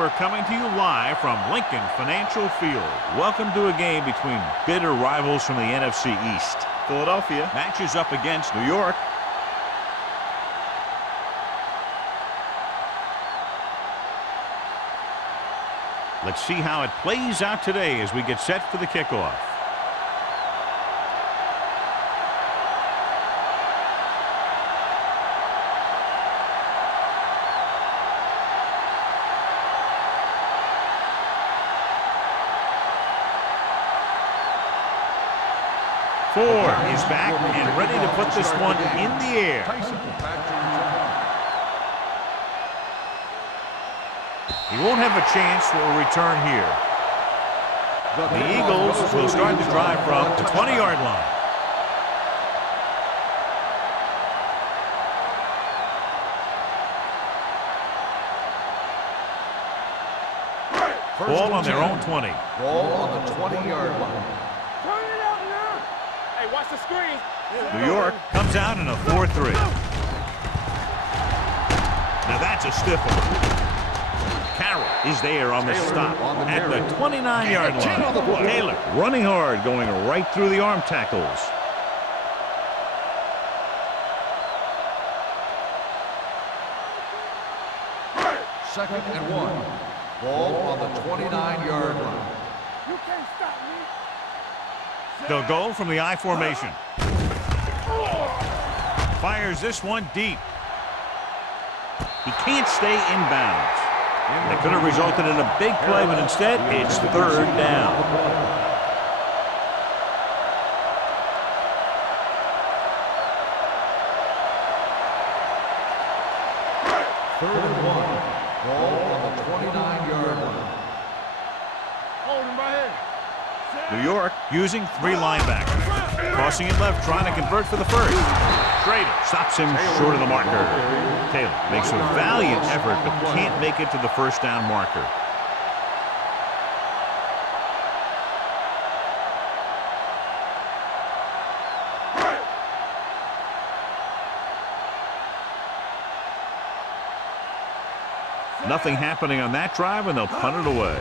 we're coming to you live from Lincoln Financial Field. Welcome to a game between bitter rivals from the NFC East. Philadelphia matches up against New York. Let's see how it plays out today as we get set for the kickoff. Ford is back and ready to put this one in the air. He won't have a chance for a return here. The Eagles will start the drive from the 20-yard line. Ball on their own 20. Ball on the 20-yard line. Hey, watch the screen. New York comes out in a 4-3. Now that's a stiff one. Carroll is there on the stop at the 29-yard line. Taylor running hard, going right through the arm tackles. Second and 1. Ball on the 29-yard line. You can't stop me. They'll go from the I formation. Fires this one deep. He can't stay inbounds. That could have resulted in a big play, but instead it's third down. Third and 1. Ball on the 29-yard line. Hold him right here. New York using 3 linebackers. Crossing it left, trying to convert for the first. Schrader stops him short of the marker. Taylor makes a valiant effort, but can't make it to the first down marker. Nothing happening on that drive, and they'll punt it away.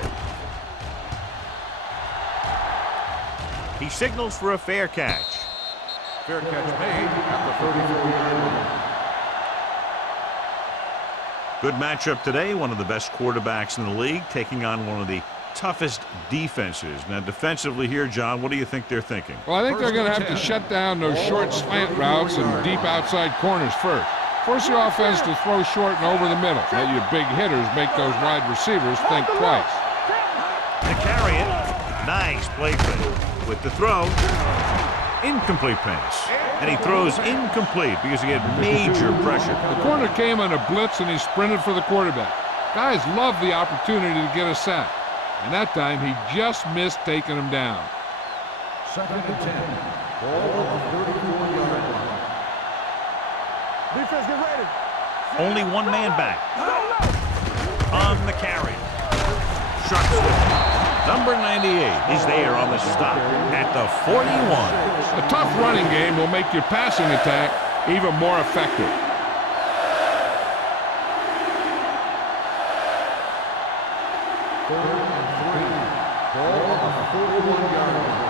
He signals for a fair catch. Fair catch made at the 34-yard line. Good matchup today. One of the best quarterbacks in the league taking on one of the toughest defenses. Now, defensively here, John, what do you think they're thinking? Well, I think they're going to have to shut down those short slant routes and deep outside corners first. Force your offense to throw short and over the middle. Let your big hitters make those wide receivers think twice. To carry it, nice play fake. With the throw, incomplete pass. And he throws incomplete because he had major pressure. The corner came on a blitz and he sprinted for the quarterback. Guys love the opportunity to get a sack. And that time he just missed taking him down. Second and 10. Ball on the 34-yard line. Defense, get ready. Only one man back. On the carry. Shucks it. Number 98 is there on the stop at the 41. A tough running game will make your passing attack even more effective. Third and 3. Ball on the 41-yard line.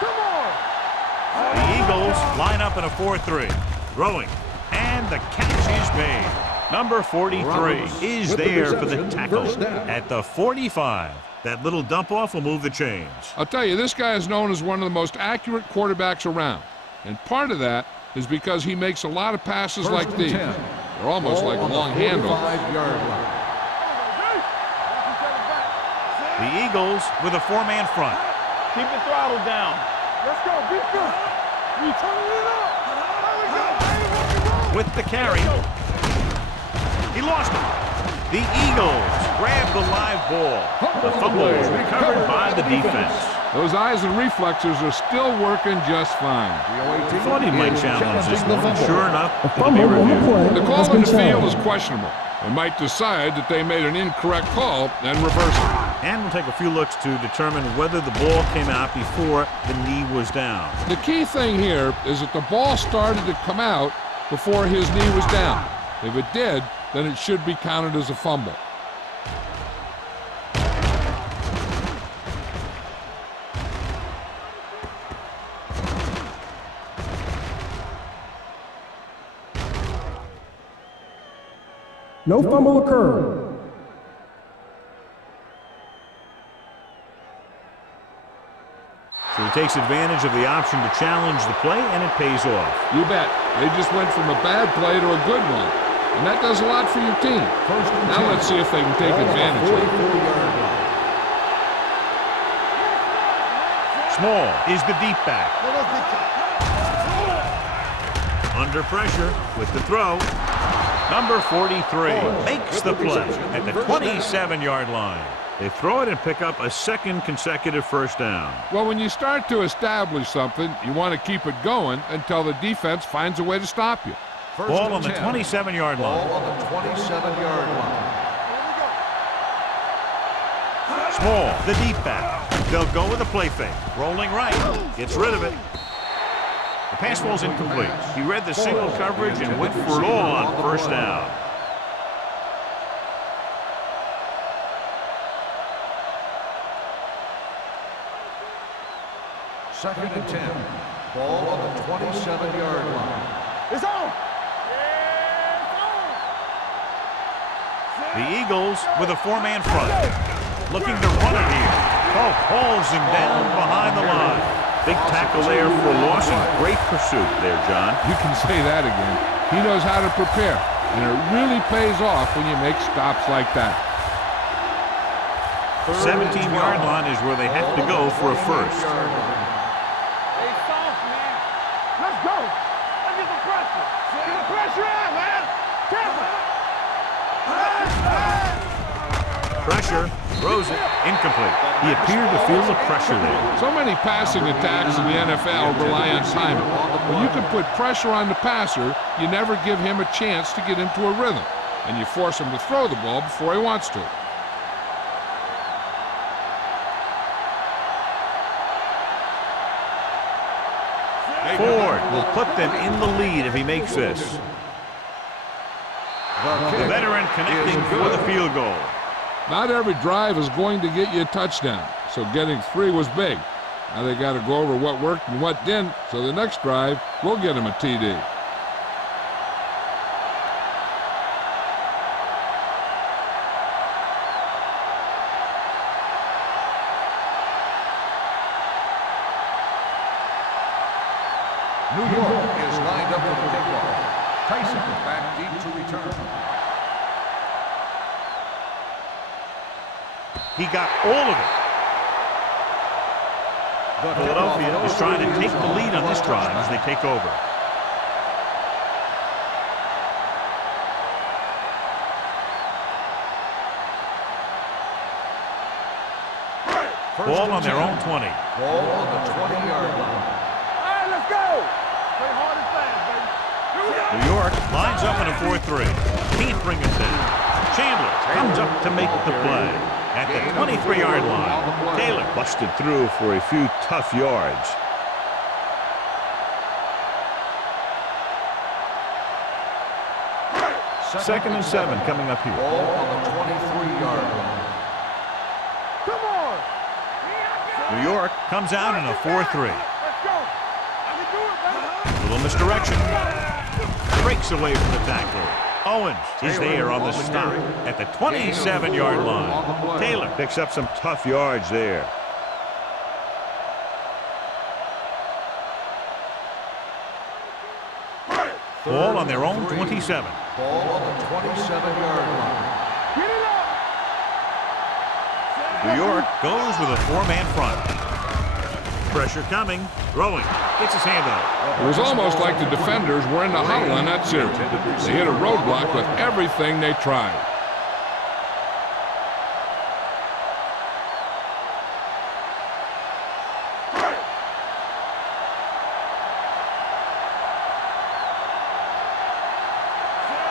Come on. The Eagles line up in a 4-3. Throwing. And the catch is made. Number 43 is there for the tackle at the 45. That little dump-off will move the chains. I'll tell you, this guy is known as one of the most accurate quarterbacks around. And part of that is because he makes a lot of passes like these. They're almost like long handles. The Eagles with a 4-man front. Keep the throttle down. Let's go. Be good. We turning it up. With the carry. He lost it. The Eagles grab the live ball. The fumble is recovered by the defense. Those eyes and reflexes are still working just fine. Thought he might challenge this one, and sure enough, it'll be reviewed. The call on the field is questionable. They might decide that they made an incorrect call and reverse it. And we'll take a few looks to determine whether the ball came out before the knee was down. The key thing here is that the ball started to come out before his knee was down. If it did, then it should be counted as a fumble. No fumble occurred. So he takes advantage of the option to challenge the play, and it pays off. You bet. They just went from a bad play to a good one. And that does a lot for your team. Now let's see if they can take advantage of it. Small is the deep back. Under pressure with the throw. Number 43 makes the play at the 27-yard line. They throw it and pick up a second consecutive first down. Well, when you start to establish something, you want to keep it going until the defense finds a way to stop you. Ball on the 27-yard line. Ball on the 27-yard line. Small, the deep back. They'll go with a play fake. Rolling right. Gets rid of it. The pass ball's incomplete. He read the single coverage and went for it all on first down. Second and 10. Ball on the 27-yard line. It's on. The Eagles with a four-man front. Looking to run it here. Oh, hauls him down behind the line. Big tackle there for loss and great pursuit there, John. You can say that again. He knows how to prepare, and it really pays off when you make stops like that. 17-yard line is where they have to go for a first. Hey, soft, man. Let's go. Let's get the pressure. Get the pressure out, man. Careful. Pressure, throws it, incomplete. He appeared to feel the pressure there. So many passing attacks in the NFL rely on timing. When you can put pressure on the passer, you never give him a chance to get into a rhythm, and you force him to throw the ball before he wants to. Ford will put them in the lead if he makes this. The veteran connecting for the field goal. Not every drive is going to get you a touchdown, so getting 3 was big. Now they got to go over what worked and what didn't, so the next drive will get him a TD. New York is lined up for the kickoff. Tyson back deep to return. He got all of it. Philadelphia is trying to take the lead on this drive as they take over. Ball on their own 20. Ball on the 20-yard line. All right, let's go. Play hard and fast, baby. Here we go. New York lines up in a 4-3. Can't bring it down. Chandler comes up to make the play at the 23-yard line. Taylor busted through for a few tough yards. Second and 7 coming up here. Ball on the 23-yard line. Come on. New York comes out in a 4-3. Let's go. I can do it, baby. Little misdirection. Breaks away from the tackler. Owens is there on the stop at the 27-yard line. Taylor picks up some tough yards there. Ball on their own 27. Ball on the 27-yard line. Get it up. New York goes with a four-man front. Pressure coming. Throwing. Gets his hand out. It was almost like the defenders were in the huddle on that series. They hit a roadblock with everything they tried.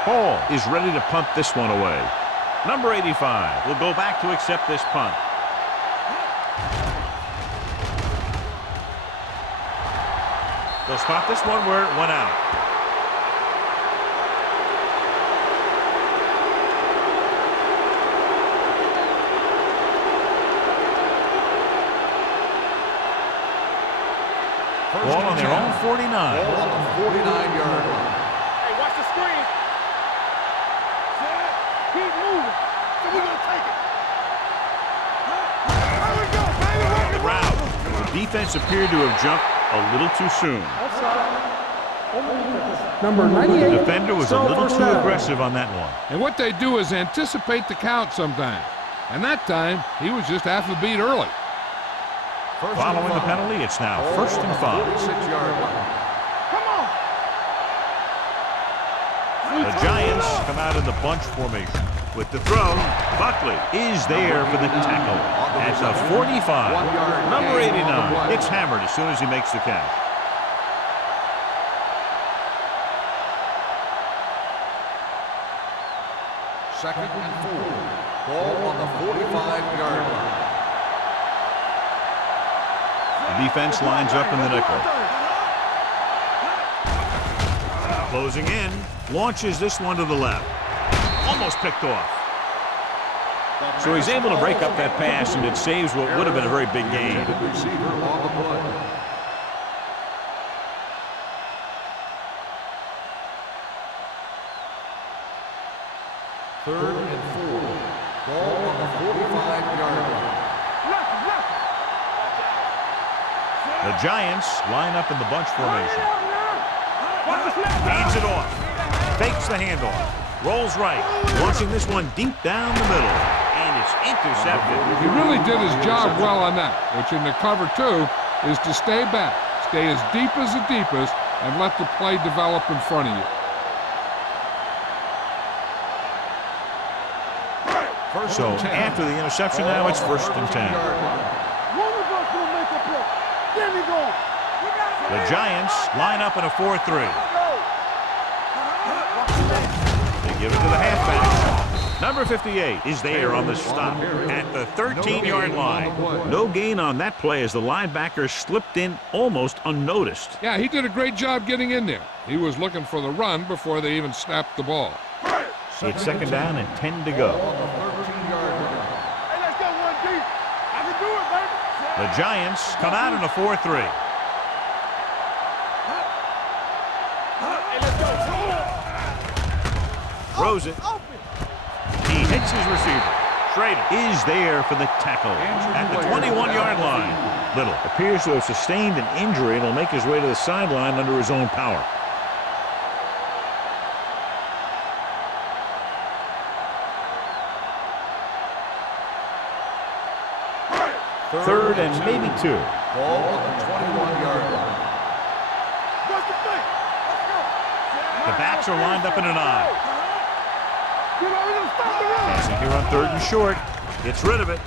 Hall is ready to punt this one away. Number 85 will go back to accept this punt. They'll spot this one where it went out. Ball on their own 49. Ball on the 49-yard line. Hey, watch the screen. Keep moving. So we're going to take it. There we go, baby. On the route. The defense appeared to have jumped a little too soon. Number The 98. defender was a Still little first too down. aggressive on that one. And what they do is anticipate the count sometimes. And that time, he was just half a beat early. Following the penalty, it's now 1st and 5. 46-yard line. Come on. The Giants come out in the bunch formation. With the throw, Buckley is there for the tackle at the 45. Number 89 gets hammered as soon as he makes the catch. Second and 4. Ball on the 45-yard line. The defense lines up in the nickel. Closing in, launches this one to the left. Almost picked off. So he's able to break up that pass, and it saves what would have been a very big gain. Receiver on the play. Third and 4. Ball on the 45-yard line. The Giants line up in the bunch formation. Hands it off. Fakes the handoff. Rolls right. Launching this one deep down the middle. And it's intercepted. He really did his job well on that, which in the cover two is to stay back, stay as deep as the deepest, and let the play develop in front of you. So after the interception now, it's 1st and 10. The Giants line up in a 4-3. They give it to the halfback. Number 58 is there on the stop at the 13-yard line. No gain on that play as the linebacker slipped in almost unnoticed. Yeah, he did a great job getting in there. He was looking for the run before they even snapped the ball. It's 2nd down and 10 to go. The Giants come out in a 4-3. Throws it. He hits his receiver. Schrader is there for the tackle at the 21-yard line. Little appears to have sustained an injury and will make his way to the sideline under his own power. Third and maybe 2. Ball on the 21-yard line. The backs are lined up in an I. Passing here on 3rd and short. Gets rid of it.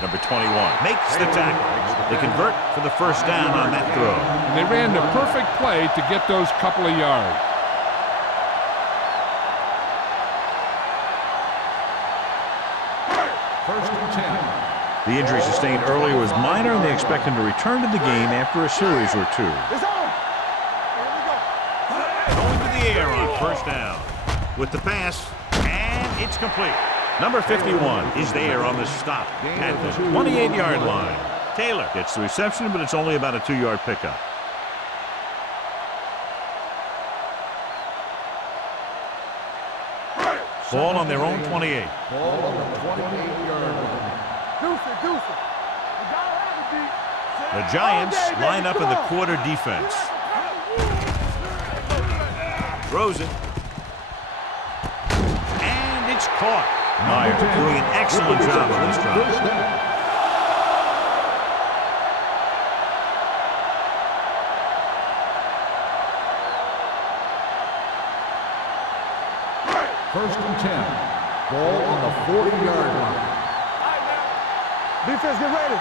Number 21 makes the tackle. They convert for the 1st down on that throw. And they ran the perfect play to get those couple of yards. First and 10. The injury sustained earlier was minor, and they expect him to return to the game after a series or 2. Going to the air on 1st down. With the pass, and it's complete. Number 51 is there on the stop at the 28-yard line. Taylor gets the reception, but it's only about a 2-yard pickup. Ball on their own 28. Ball on the 28-yard line. The Giants line up in the quarter defense. Throws it. And it's caught. Meyer doing an excellent job on this drive. First and 10. Ball on the 40-yard line. Defense, get ready.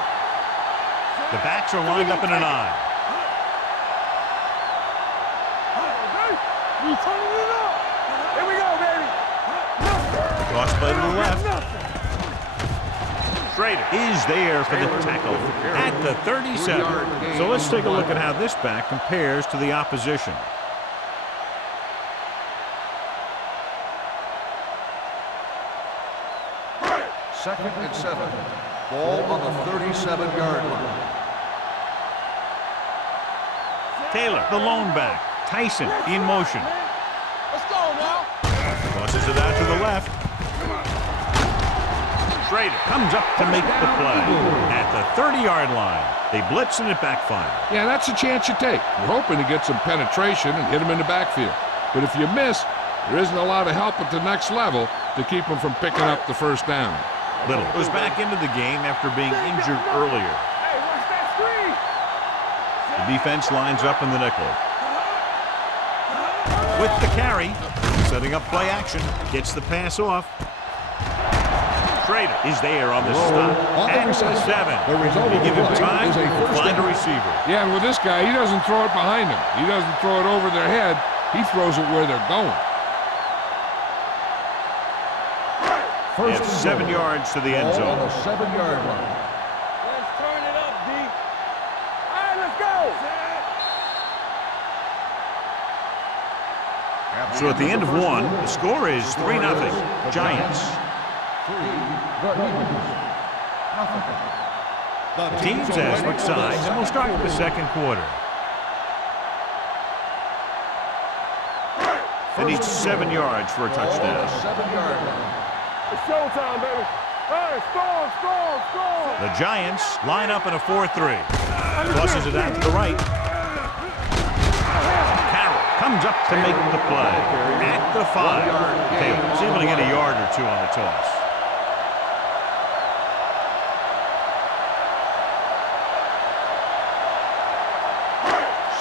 The backs are lined up in an I. Here we go, baby. Cross play to the left. Schrader is there for the tackle at the 37. So let's take a look at how this back compares to the opposition. Second and 7. Ball on the 37-yard line. Taylor, the lone back. Tyson in motion. Let's go now. Tosses it out to the left. Schrader comes up to make the play. At the 30-yard line, they blitz and it backfires. Yeah, that's a chance you take. You're hoping to get some penetration and hit him in the backfield. But if you miss, there isn't a lot of help at the next level to keep him from picking up the first down. Little goes back into the game after being injured earlier. Hey, watch that screen. The defense lines up in the nickel. With the carry, setting up play action, gets the pass off. Schrader is there on the stop. At the 7. You give him time to find a receiver. Yeah, and with this guy, he doesn't throw it behind him. He doesn't throw it over their head. He throws it where they're going. They have 7 yards to the end zone. On the 7-yard line. Let's turn it up, D. All right, let's go. So at the end of 1, the score is 3-0. Giants. 3, the Eagles. Nothing. The teams have switched sides, and we'll start the second quarter. They need 7 yards for a touchdown. 7-yard line. It's showtime, baby. Hey, score. The Giants line up in a 4-3. Tosses it out to the right. Carroll comes up to make the play. At the 5. Taylor's able to get a yard or 2 on the toss.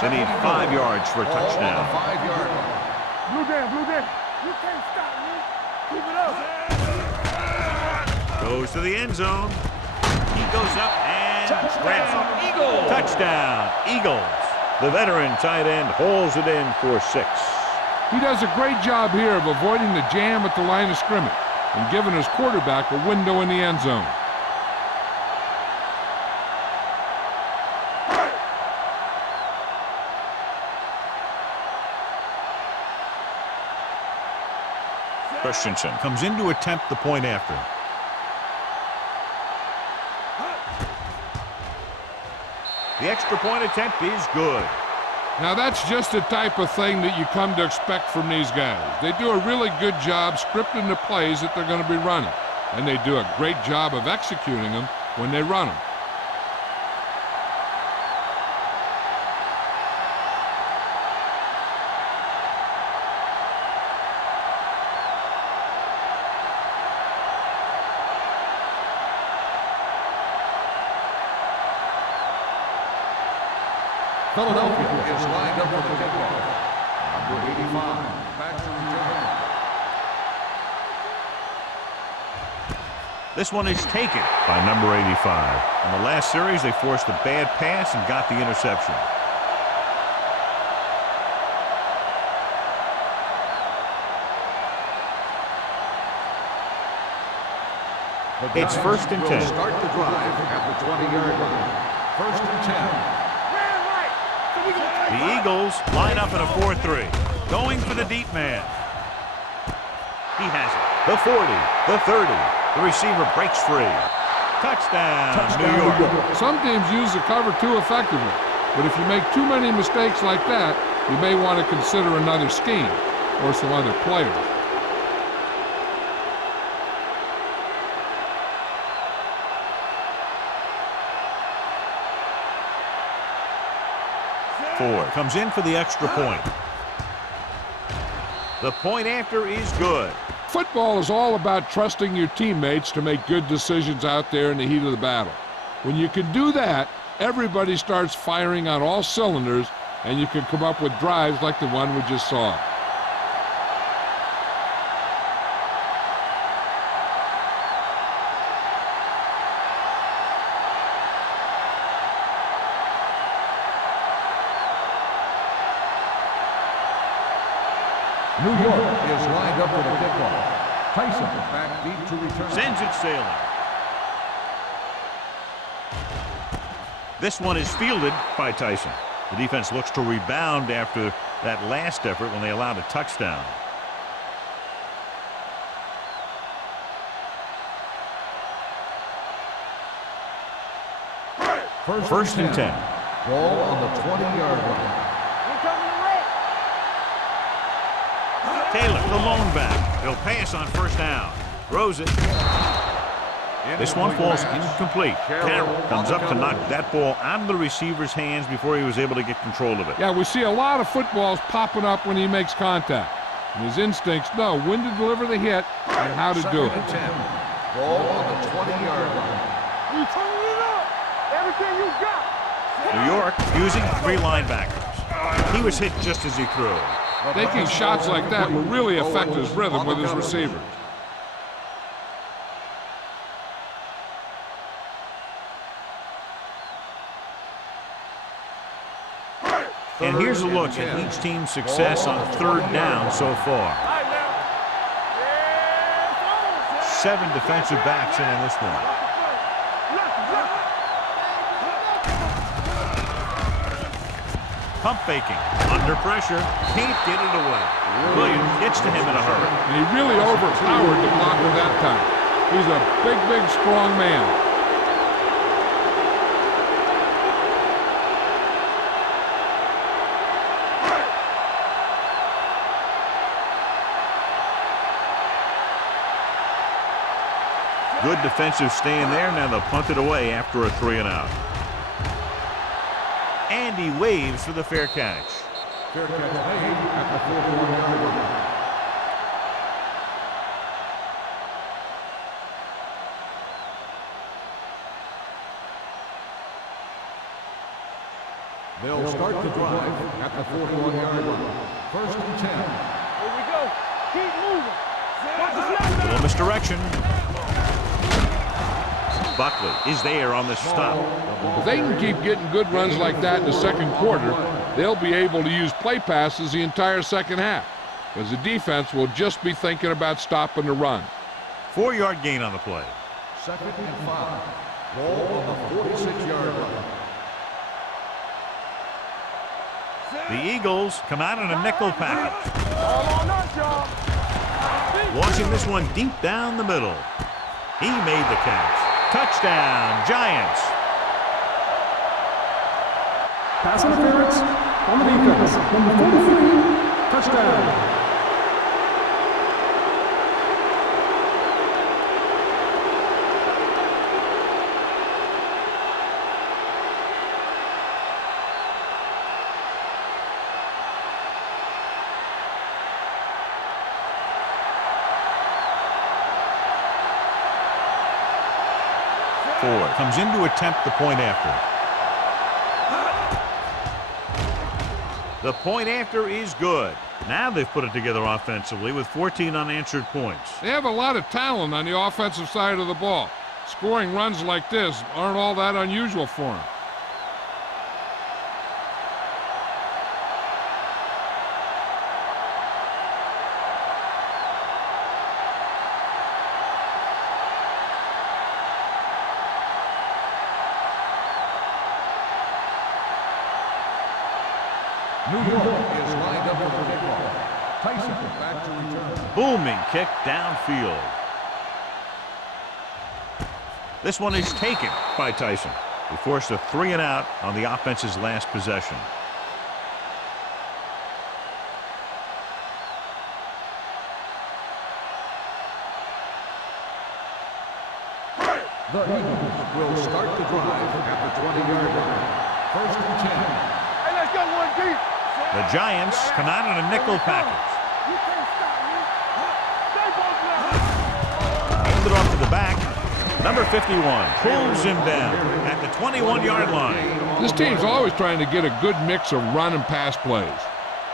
They need 5 yards for a touchdown. 5-yard line. Blue down. You can't stop me. Keep it up. Goes to the end zone. He goes up and grabs it. Eagles. Touchdown, Eagles. The veteran tight end holds it in for 6. He does a great job here of avoiding the jam at the line of scrimmage and giving his quarterback a window in the end zone. Christensen comes in to attempt the point after. The extra point attempt is good. Now that's just the type of thing that you come to expect from these guys. They do a really good job scripting the plays that they're going to be running, and they do a great job of executing them when they run them. Philadelphia is lined up for the kickoff. Number 85, back to return. This one is taken by number 85. In the last series, they forced a bad pass and got the interception. It's 1st and 10. Start the drive at the 20-yard line. 1st and 10. The Eagles line up in a 4-3. Going for the deep man. He has it. The 40, the 30. The receiver breaks free. Touchdown, New York. Some teams use the cover too effectively, but if you make too many mistakes like that, you may want to consider another scheme or some other players. Ford comes in for the extra point. The point after is good. Football is all about trusting your teammates to make good decisions out there in the heat of the battle. When you can do that, everybody starts firing on all cylinders, and you can come up with drives like the one we just saw. New York is lined up for the kickoff. Tyson back deep to return. Sends it sailing. This one is fielded by Tyson. The defense looks to rebound after that last effort when they allowed a touchdown. First and 10. Ball on the 20-yard line. Taylor, the lone back. He'll pass on first down. Throws it. This one falls incomplete. Carroll comes up to knock that ball out of the receiver's hands before he was able to get control of it. Yeah, we see a lot of footballs popping up when he makes contact. And his instincts know when to deliver the hit and how to do it. 2nd and 10. Ball on the 20-yard line. You turn it up. Everything you got. New York using 3 linebackers. He was hit just as he threw. Taking shots like that will really affect his rhythm with his receivers. And here's a look at each team's success on 3rd down so far. 7 defensive backs in on this one. Pump faking, under pressure, can't get it away. Williams gets to him in a hurry. And he really overpowered the blocker that time. He's a big, strong man. Good defensive stand there. Now they'll punt it away after a 3-and-out. And he waves for the fair catch. Fair catch made at the 41-yard line. They'll start the drive at the 41-yard line. 1st and 10. Here we go. Keep moving. Watch the snap. Little misdirection. Buckley is there on the stop. If they can keep getting good runs like that in the 2nd quarter, they'll be able to use play passes the entire 2nd half, because the defense will just be thinking about stopping the run. 4-yard gain on the play. 2nd and 5. Ball on the 46-yard line. The Eagles come out in a nickel package. All on us, y'all. Launching this one deep down the middle. He made the catch. Touchdown, Giants. Pass interference on the defense. Number 43, touchdown. Ford comes in to attempt the point after. The point after is good. Now they've put it together offensively with 14 unanswered points. They have a lot of talent on the offensive side of the ball. Scoring runs like this aren't all that unusual for them. New York is lined up for the kickoff. Tyson back to return. Booming kick downfield. This one is taken by Tyson. He forced a 3-and-out on the offense's last possession. The Eagles will start the drive at the 20-yard line. 1st and 10. Hey, let's get one deep. The Giants come out in a nickel package. You can't stop me. Stay both now. Hold it off to the back. Number 51 pulls him down at the 21-yard line. This team's always trying to get a good mix of run and pass plays.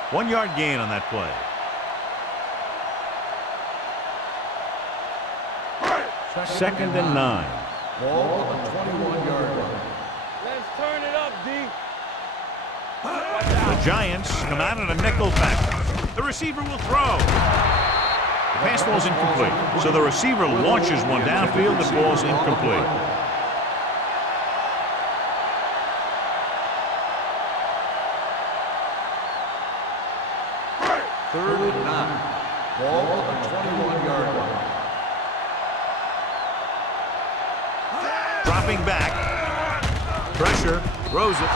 1-yard gain on that play. 2nd and 9. Ball on the 21-yard line. Let's turn it up, D. The Giants come out in a nickel package. The receiver will throw. The pass ball's incomplete, so the receiver launches one downfield. The ball's incomplete. Third and 9. Ball on the 21-yard line. Dropping back. Pressure. Throws it.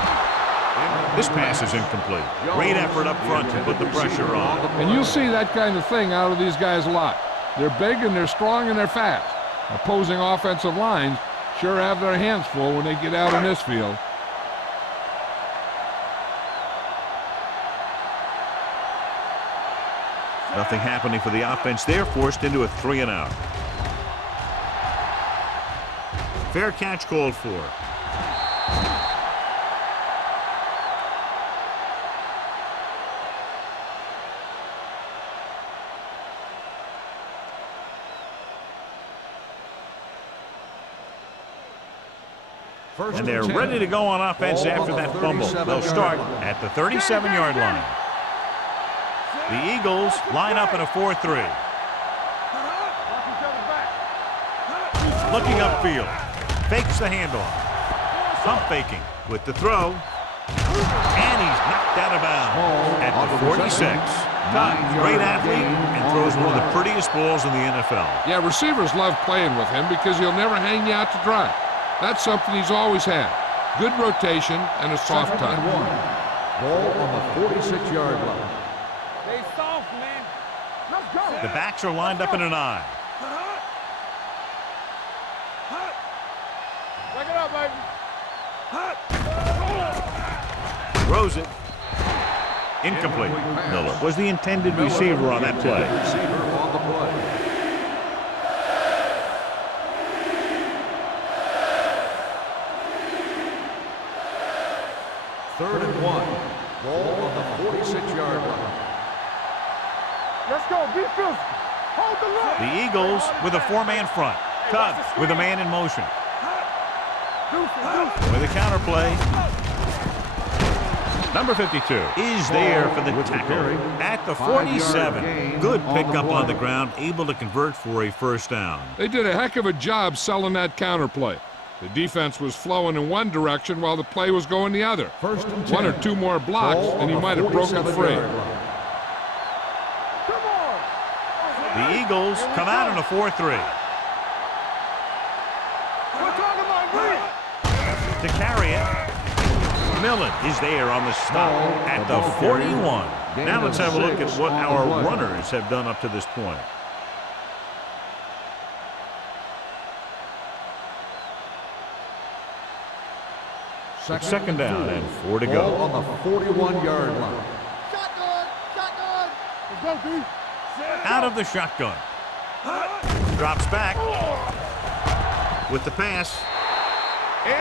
This pass is incomplete. Great effort up front to put the pressure on. And you'll see that kind of thing out of these guys a lot. They're big and they're strong and they're fast. Opposing offensive lines sure have their hands full when they get out in this field. Nothing happening for the offense. They're forced into a 3-and-out. Fair catch called for. And they're ready to go on offense after that fumble. They'll start at the 37-yard line. The Eagles line up in a 4-3. Looking upfield. Fakes the handoff. Pump faking with the throw. And he's knocked out of bounds at the 46. Great athlete and throws one of the prettiest balls in the NFL. Yeah, receivers love playing with him because he'll never hang you out to dry. That's something he's always had. Good rotation and a soft touch. Ball on the 46-yard line. Stay soft, man. Let's go. The backs are lined up in an eye. Back it up, baby. Throws it. Incomplete. Miller was the intended receiver on that play. Receiver on the play. Third and 1. Ball on the 46-yard line. Let's go. Be physical. Hold the look. The Eagles with a 4-man front. Cubs with a man in motion. With a counterplay. Number 52 is there for the tackle at the 47. Good pickup on the ground, able to convert for a first down. They did a heck of a job selling that counterplay. The defense was flowing in one direction while the play was going the other. One or two more blocks, and he might have broken free. The Eagles come out in a 4-3. To carry it, Millen is there on the stop at the 41. Now let's have a look at what our runners have done up to this point. Second down and 4 to go. On the 41-yard line. Shotgun. Shotgun. Let's go, D. Out of the shotgun. Drops back with the pass.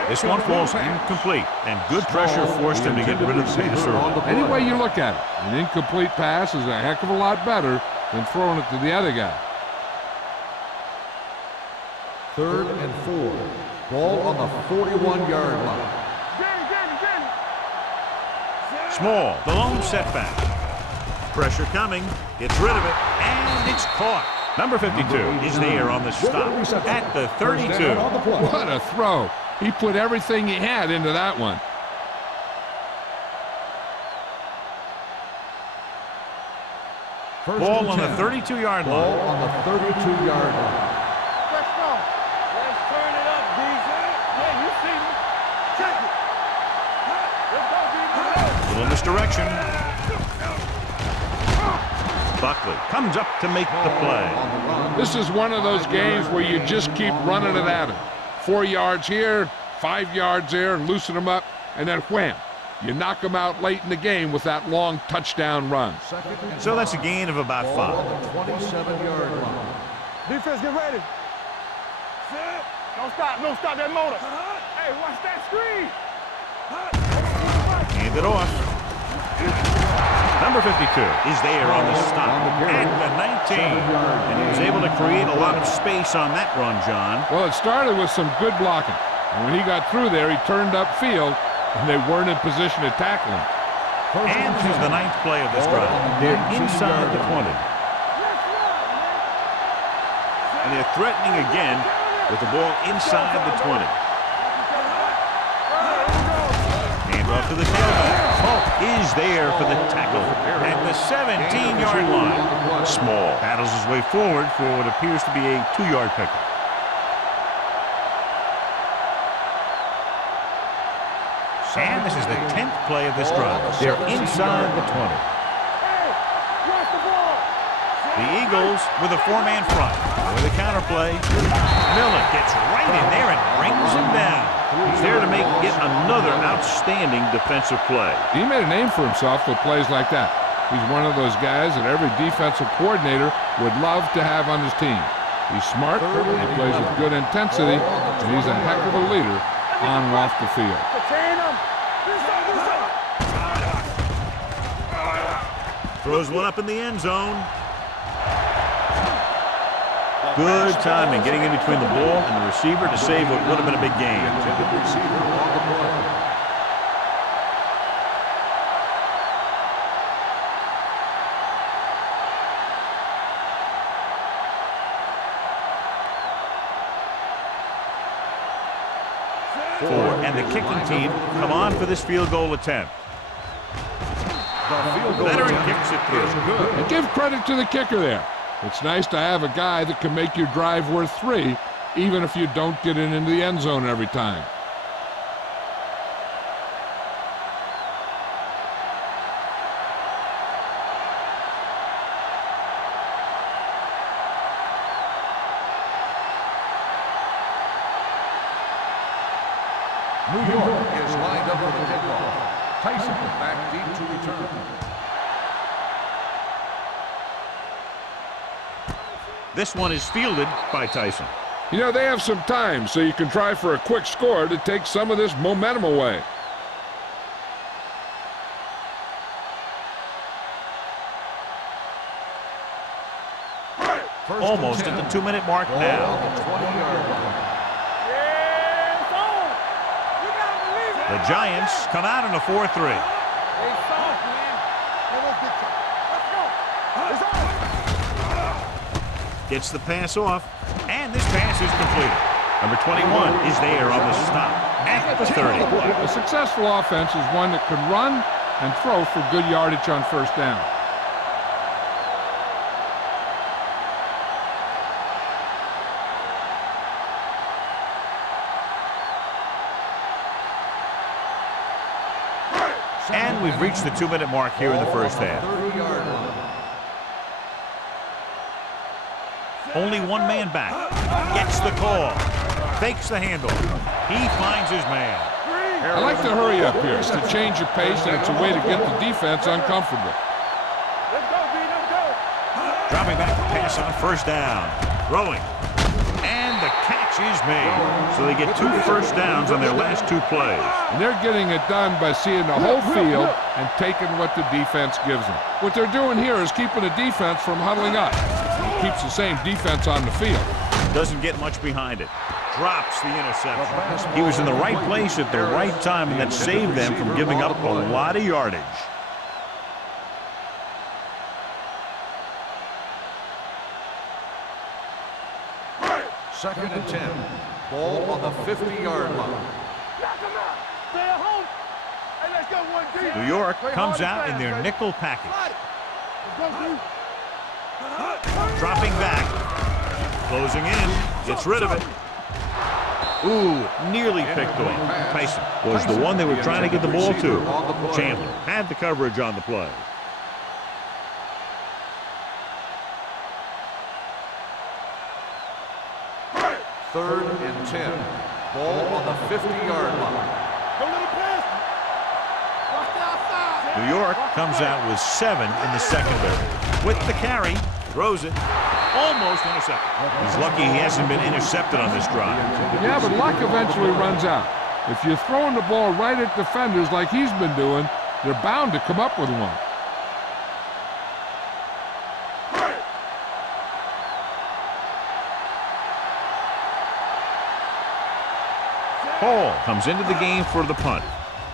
This one falls incomplete, and good pressure forced him to get rid of the pass early. Any way you look at it, an incomplete pass is a heck of a lot better than throwing it to the other guy. Third and 4. Ball on the 41-yard line. Small, the lone setback. Pressure coming, gets rid of it, and it's caught. Number 52 is there on the stop at the 32. What a throw. He put everything he had into that one. Ball on the 32-yard line. Ball on the 32-yard line. Let's go. Let's turn it up, D. Yeah, you see me. Check it. Let's go, D. Little misdirection. Buckley comes up to make the play. This is one of those games where you just keep running it at him. 4 yards here, 5 yards there, loosen them up, and then wham. You knock them out late in the game with that long touchdown run. So that's a gain of about 5. 27-yard line. Defense, get ready. Don't stop. Don't stop that motor. Hey, watch that screen. Hand it off. Number 52 is there on the stop at the 19. And he was able to create a lot of space on that run, John. Well, it started with some good blocking. And when he got through there, he turned upfield, and they weren't in position to tackle him. And this is the 9th play of this drive. They're inside the 20. And they're threatening again with the ball inside the 20. Hand off to the tailback. Polk is there for the tackle at the 17-yard line. Small battles his way forward for what appears to be a 2-yard pickup. And this is the 10th play of this drive. They're inside the 20. Hey, watch the ball. The Eagles with a four-man front. With a counterplay, Miller gets right in there and brings him down. He's there to get another outstanding defensive play. He made a name for himself with plays like that. He's one of those guys that every defensive coordinator would love to have on his team. He's smart, he plays with good intensity, and he's a heck of a leader on and off the field. Throws one up in the end zone. Good timing getting in between the ball and the receiver to save what would have been a big game. And the kicking team come on for this field goal attempt. Veteran kicks it through. And give credit to the kicker there. It's nice to have a guy that can make your drive worth 3, even if you don't get it into the end zone every time. New York is lined up for the kickoff. Tyson back deep to return. This one is fielded by Tyson. You know, they have some time, so you can try for a quick score to take some of this momentum away. Almost at the 2-minute mark now. The Giants come out in a 4-3. Gets the pass off, and this pass is completed. Number 21 is there on the stop at the 30. A successful offense is one that can run and throw for good yardage on first down. And we've reached the 2-minute mark here in the first half. Only one man back. Gets the call. Fakes the handle. He finds his man. I like the hurry up here. It's to change your pace, and it's a way to get the defense uncomfortable. Let's go, B, let's go. Dropping back to pass on first down. Throwing. And the catch is made. So they get 2 first downs on their last 2 plays. And they're getting it done by seeing the whole field and taking what the defense gives them. What they're doing here is keeping the defense from huddling up. Keeps the same defense on the field. Doesn't get much behind it. Drops the interception. He was in the right place at the right time, and that saved them from giving up a lot of yardage. Second and 10. Ball on the 50-yard line. Knock him out. Stay at home. Hey, let's go, 1D. New York Play comes hard out and in their fast, nickel package. Let's go, D. Dropping back. Closing in. Gets rid of it. Ooh, nearly picked off. Tyson was the one they were trying to get the ball to. Chandler had the coverage on the play. Third and 10. Ball on the 50-yard line. Go little pass. Watch the outside. New York comes out with 7 in the secondary. With the carry, throws it, almost intercepted. He's lucky he hasn't been intercepted on this drive. Yeah, but luck eventually runs out. If you're throwing the ball right at defenders like he's been doing, they're bound to come up with one. Hall comes into the game for the punt.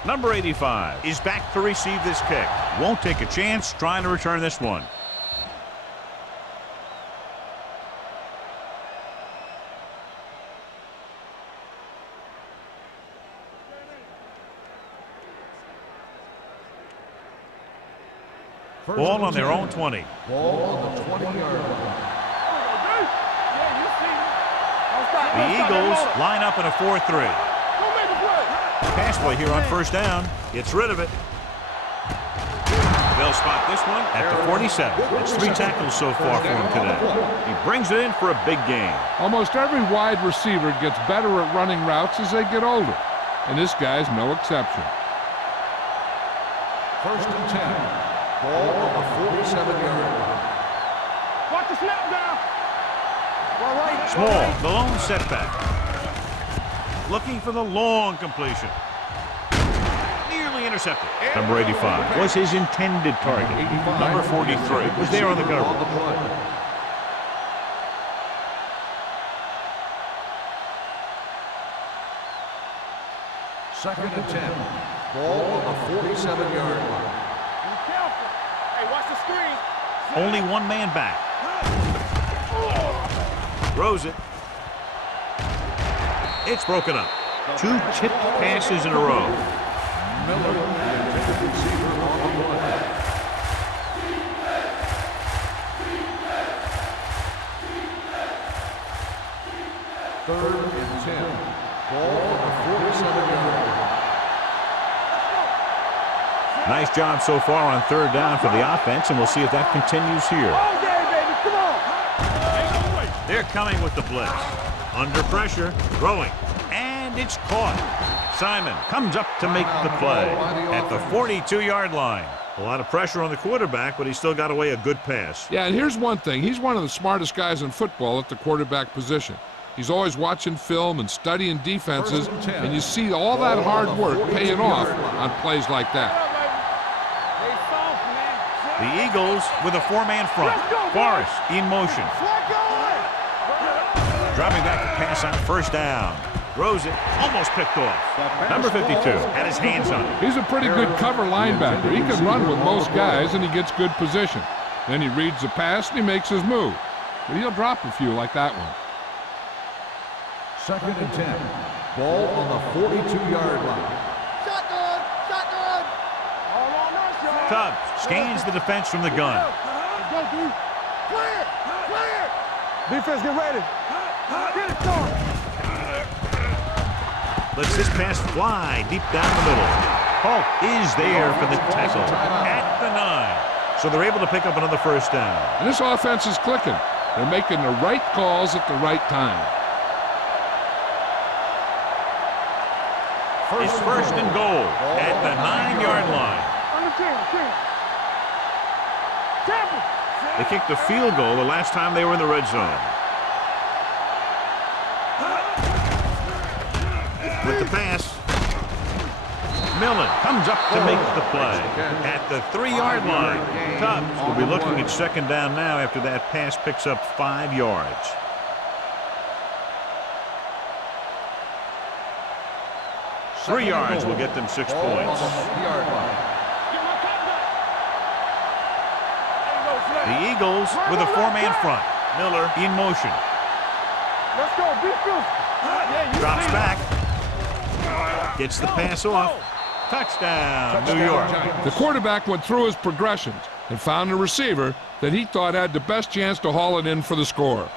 Number 85 is back to receive this kick. Won't take a chance trying to return this one. Ball on their own 20. Ball on the 20-yard line. The Eagles line up in a 4-3. pass play here on first down. Gets rid of it. They'll spot this one at the 47. It's 3 tackles so far for him today. He brings it in for a big gain. Almost every wide receiver gets better at running routes as they get older, and this guy's no exception. 1st and 10. Ball on the 47-yard line. Watch the snap down. Well, right. Small, the lone setback. Looking for the long completion. Nearly intercepted. Number 85 was his intended target. Number 43 was there on the cover. 2nd and 10. Ball on the 47-yard line. Be careful. Hey, watch the screen. Only one man back. Throws it. It's broken up. 2 tipped passes in a row. Miller, the intended receiver, on the play. Third and 10. Ball on the 47-yard line. Nice job so far on 3rd down for the offense, and we'll see if that continues here. All day, baby. Come on. They're coming with the blitz. Under pressure, throwing, and it's caught. Simon comes up to make the play at the 42-yard line. A lot of pressure on the quarterback, but he still got away a good pass. Yeah, and here's one thing. He's one of the smartest guys in football at the quarterback position. He's always watching film and studying defenses, and you see all that hard work paying off on plays like that. They soft, man. The Eagles with a 4-man front. Forrest in motion. Dropping back to pass on 1st down. Throws it, almost picked off. Number 52 had his hands on it. He's a pretty good cover linebacker. He can run with most guys, and he gets good position. Then he reads the pass, and he makes his move. But he'll drop a few like that one. 2nd and 10. Ball on the 42-yard line. Shotgun. Shotgun. All on us, y'all. Tubbs scans the defense from the gun. Let's go, D. Clear. Clear. Defense, get ready. Get it started. Lets this pass fly deep down the middle. Hulk is there for the tackle at the 9. So they're able to pick up another 1st down. And this offense is clicking. They're making the right calls at the right time. It's 1st and goal at the 9-yard line. Under 10. Temple. They kicked a field goal the last time they were in the red zone. With the pass, Millen comes up to make the play at the 3-yard line. Tubbs will be looking at 2nd down now after that pass picks up 5 yards. Three yards will get them 6 points. The Eagles with a 4-man front. Miller in motion. Let's go. Be fearful. Drops back. Gets the pass off. Touchdown, New York. The quarterback went through his progressions and found a receiver that he thought had the best chance to haul it in for the score.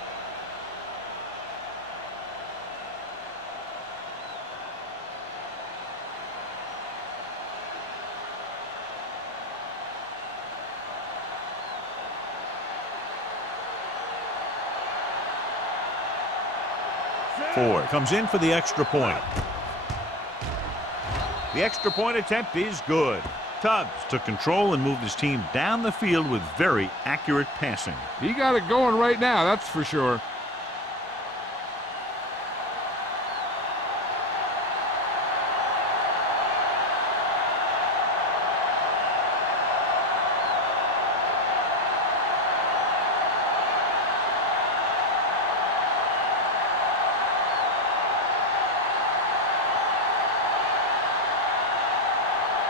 Ford comes in for the extra point. The extra point attempt is good. Tubbs took control and moved his team down the field with very accurate passing. He got it going right now, that's for sure.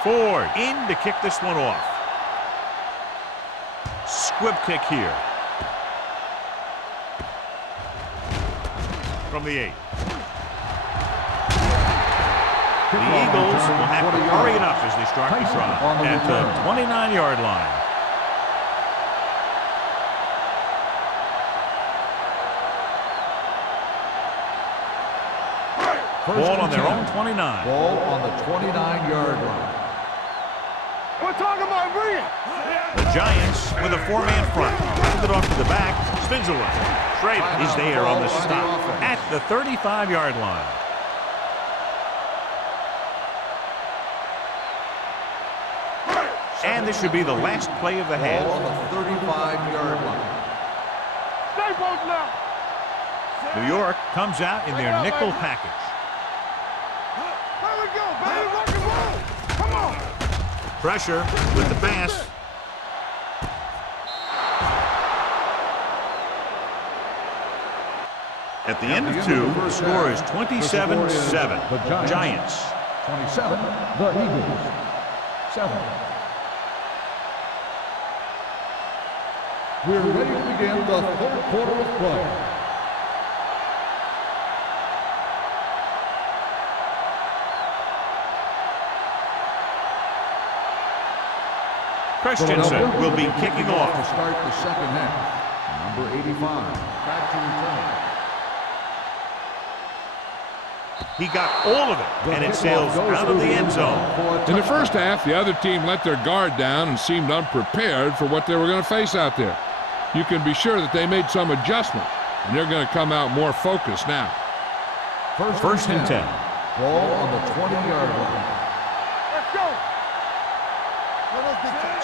Ford in to kick this one off. Squib kick here. From the 8. The Eagles will have to hurry it up as they start to drive at the 29-yard line. Ball on their own 29. Ball on the 29-yard line. We're talking about bringing. The Giants with a four-man front. Hand it off to the back. Spins away. Schrader is there on the stop at the 35-yard line. And this should be the last play of the half. Ball on the 35-yard line. Stay both now. New York comes out in their nickel package. There we go, baby. Rock and roll. Come on. Pressure with the pass. At the end of two, the score is 27-7. Giants. 27, the Eagles. 7. We're ready to begin the third quarter of play. Christensen will be kicking To off. start the second half. Number 85, back to return. He got all of it, and it sails out of the end zone. In the first half, the other team let their guard down and seemed unprepared for what they were going to face out there. You can be sure that they made some adjustments, and they're going to come out more focused now. First and 10. Ball on the 20-yard line. Let's go.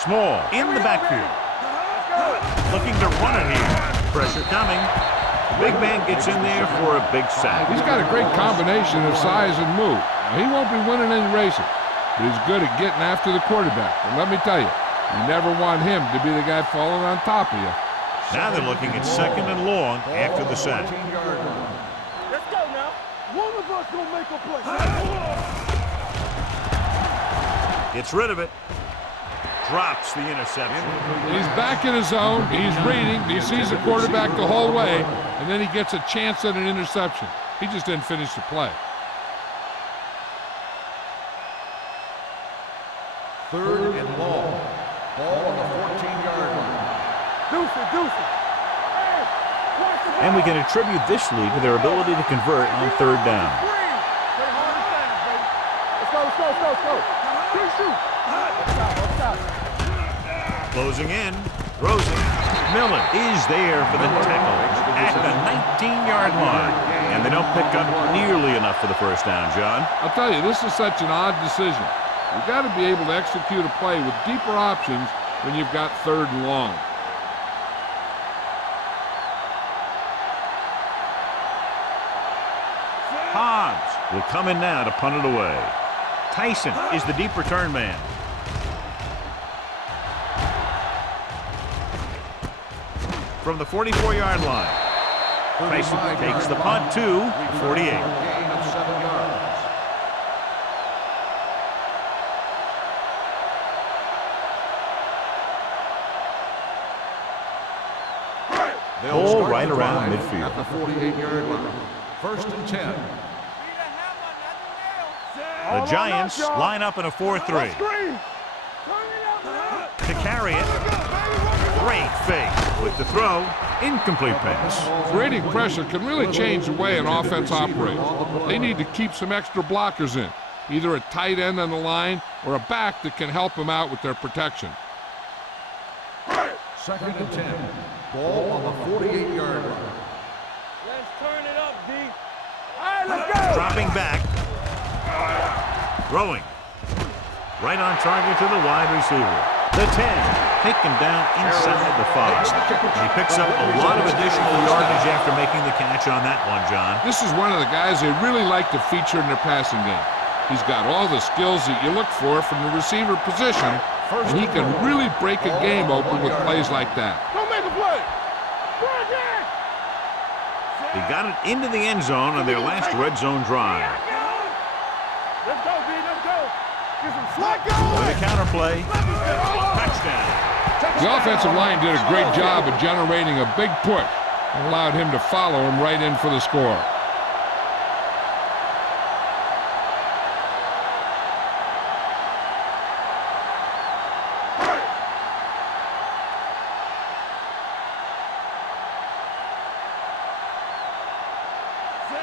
Small in the backfield. Looking to run it here. Pressure coming. Big man gets in there for a big sack. He's got a great combination of size and move. Now, he won't be winning any races, but he's good at getting after the quarterback. And let me tell you, you never want him to be the guy falling on top of you. Now they're looking at second and long after the sack. 14-yard line. Let's go now. One of us gonna make a play. Gets rid of it. Drops the interception. He's back in his zone. He's reading. He sees the quarterback the whole way, and then he gets a chance at an interception. He just didn't finish the play. Third and long. Ball on the 14-yard line. Deuce it. Hey, watch the And we can attribute this lead to their ability to convert on third down. screen. Play hard and fast, baby. Let's go. Shoot. Let's go. Closing in. Throws it. Millen is there for the tackle at the 19-yard line. And they don't pick up nearly enough for the first down, John. I'll tell you, this is such an odd decision. You've got to be able to execute a play with deeper options when you've got third and long. Hobbs will come in now to punt it away. Tyson is the deep return man. From the 44-yard line, Tyson takes the punt to the 48. Gain of 7 yards. Ball right around midfield. At the 48-yard line. First and 10. The Giants line up in a 4-3. To carry it, great fake with the throw, incomplete pass. Creating pressure can really change the way an offense operates. They need to keep some extra blockers in, either a tight end on the line or a back that can help them out with their protection. Second and 10. Ball on the 48-yard line. Let's turn it up, D. All right, let's go. Dropping back. Throwing. Right on target to the wide receiver. The 10. Taken down inside the 5. And he picks up a lot of additional yardage after making the catch on that one, John. This is one of the guys they really like to feature in their passing game. He's got all the skills that you look for from the receiver position, and he can really break a game open with plays like that. Don't make a play. Break it. He got it into the end zone on their last red zone drive. Let's go, B. Let's go. Get some slack With going. a counterplay, touchdown. The offensive line did a great job of generating a big push and allowed him to follow him right in for the score.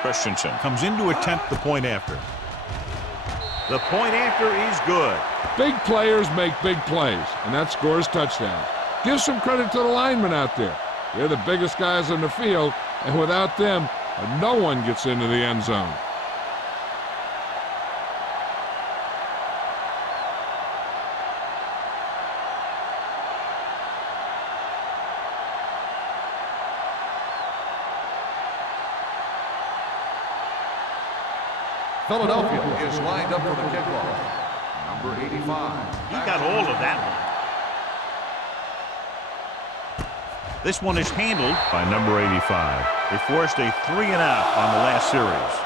Christensen comes in to attempt the point after. The point after is good. Big players make big plays, and that scores touchdowns. Give some credit to the linemen out there. They're the biggest guys on the field, and without them, no one gets into the end zone. Philadelphia is lined up for the kickoff. Number 85. He got all of that one. This one is handled by number 85. They forced a 3-and-out on the last series.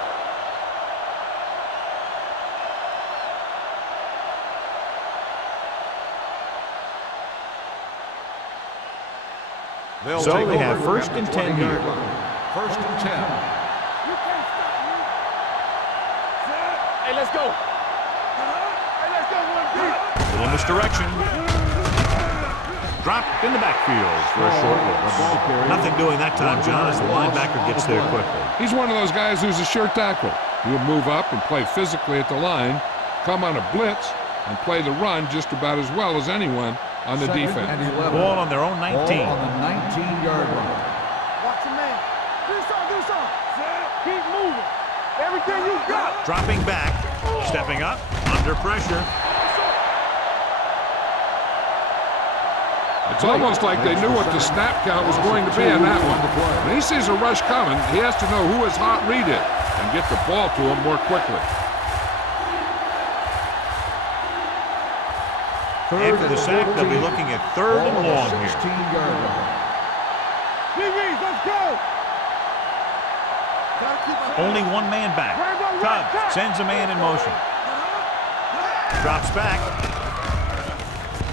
So they have first and 10 here. First and 10. Hey, let's go. Hey, let's go, 1B. Little misdirection. Dropped in the backfield for a short loss. Nothing doing that time, John, as the linebacker gets there quickly. He's one of those guys who's a sure tackle. He'll move up and play physically at the line, come on a blitz, and play the run just about as well as anyone on the defense. Ball on their own 19. Ball on the 19-yard line. Watch your man. Do something. Keep moving. Everything you got. Dropping back, stepping up, under pressure. It's almost like they knew what the snap count was going to be on that one. When he sees a rush coming, he has to know who his hot read is and get the ball to him more quickly. After the sack, they'll be looking at 3rd and long here. 16-yard line. DBs, let's go. Only one man back. Cubs sends a man in motion. Drops back.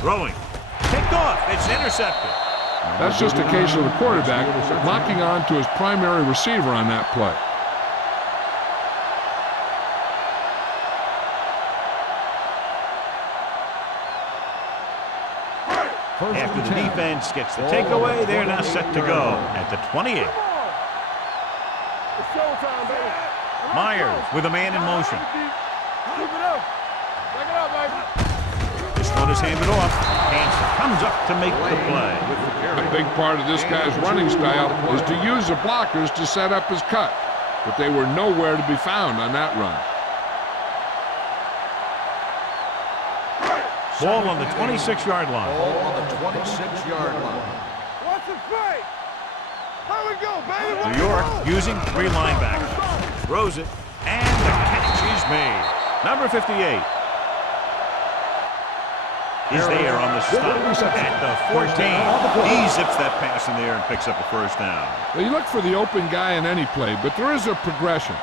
Throwing. Picked off. It's intercepted. That's just a case of the quarterback locking on to his primary receiver on that play. After the defense gets the takeaway, they're now set to go at the 28. It's showtime, baby. Myers with a man in motion. Keep it up. Back it up, baby. This one is handed off. Hanson comes up to make the play. A big part of this guy's running style is to use the blockers to set up his cut, but they were nowhere to be found on that run. Ball on the 26-yard line. Ball on the 26-yard line. Watch the play. Here we go, baby. New York using 3 linebackers. Throws it, and the catch is made. Number 58 is there on the stop at the 14. He zips that pass in the air and picks up a first down. Well, you look for the open guy in any play, but there is a progression.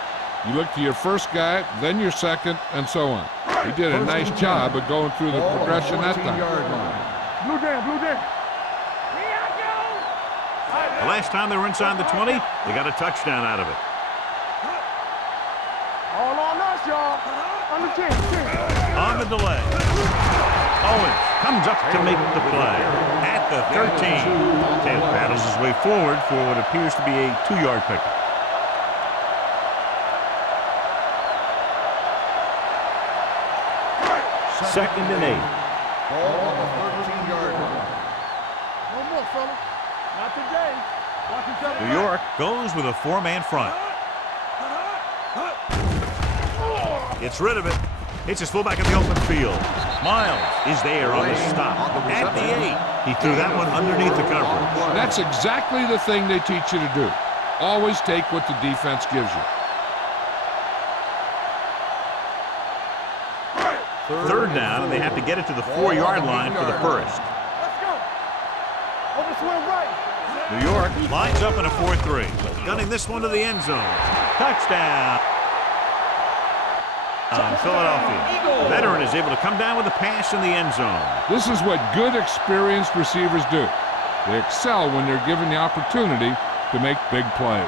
You look to your first guy, then your second, and so on. He did a nice job of going through the progression that time. Blue down. The last time they were inside the 20, they got a touchdown out of it. All on us, y'all. On the 10. On the delay, Owens comes up to make the play at the 13. Taylor paddles his way forward for what appears to be a 2-yard pickup. Second and 8. Ball on the 13-yard line. No more, fella. Not today. Watch each other. New York goes with a 4-man front. Gets rid of it. Hits his fullback in the open field. Miles is there on the stop at the 8. He threw that one underneath the coverage. That's exactly the thing they teach you to do. Always take what the defense gives you. Third down, and they have to get it to the 4-yard line for the first. Let's go. Over swing right. New York lines up in a 4-3. Gunning this one to the end zone. Touchdown. Philadelphia. Veteran is able to come down with a pass in the end zone. This is what good, experienced receivers do. They excel when they're given the opportunity to make big plays.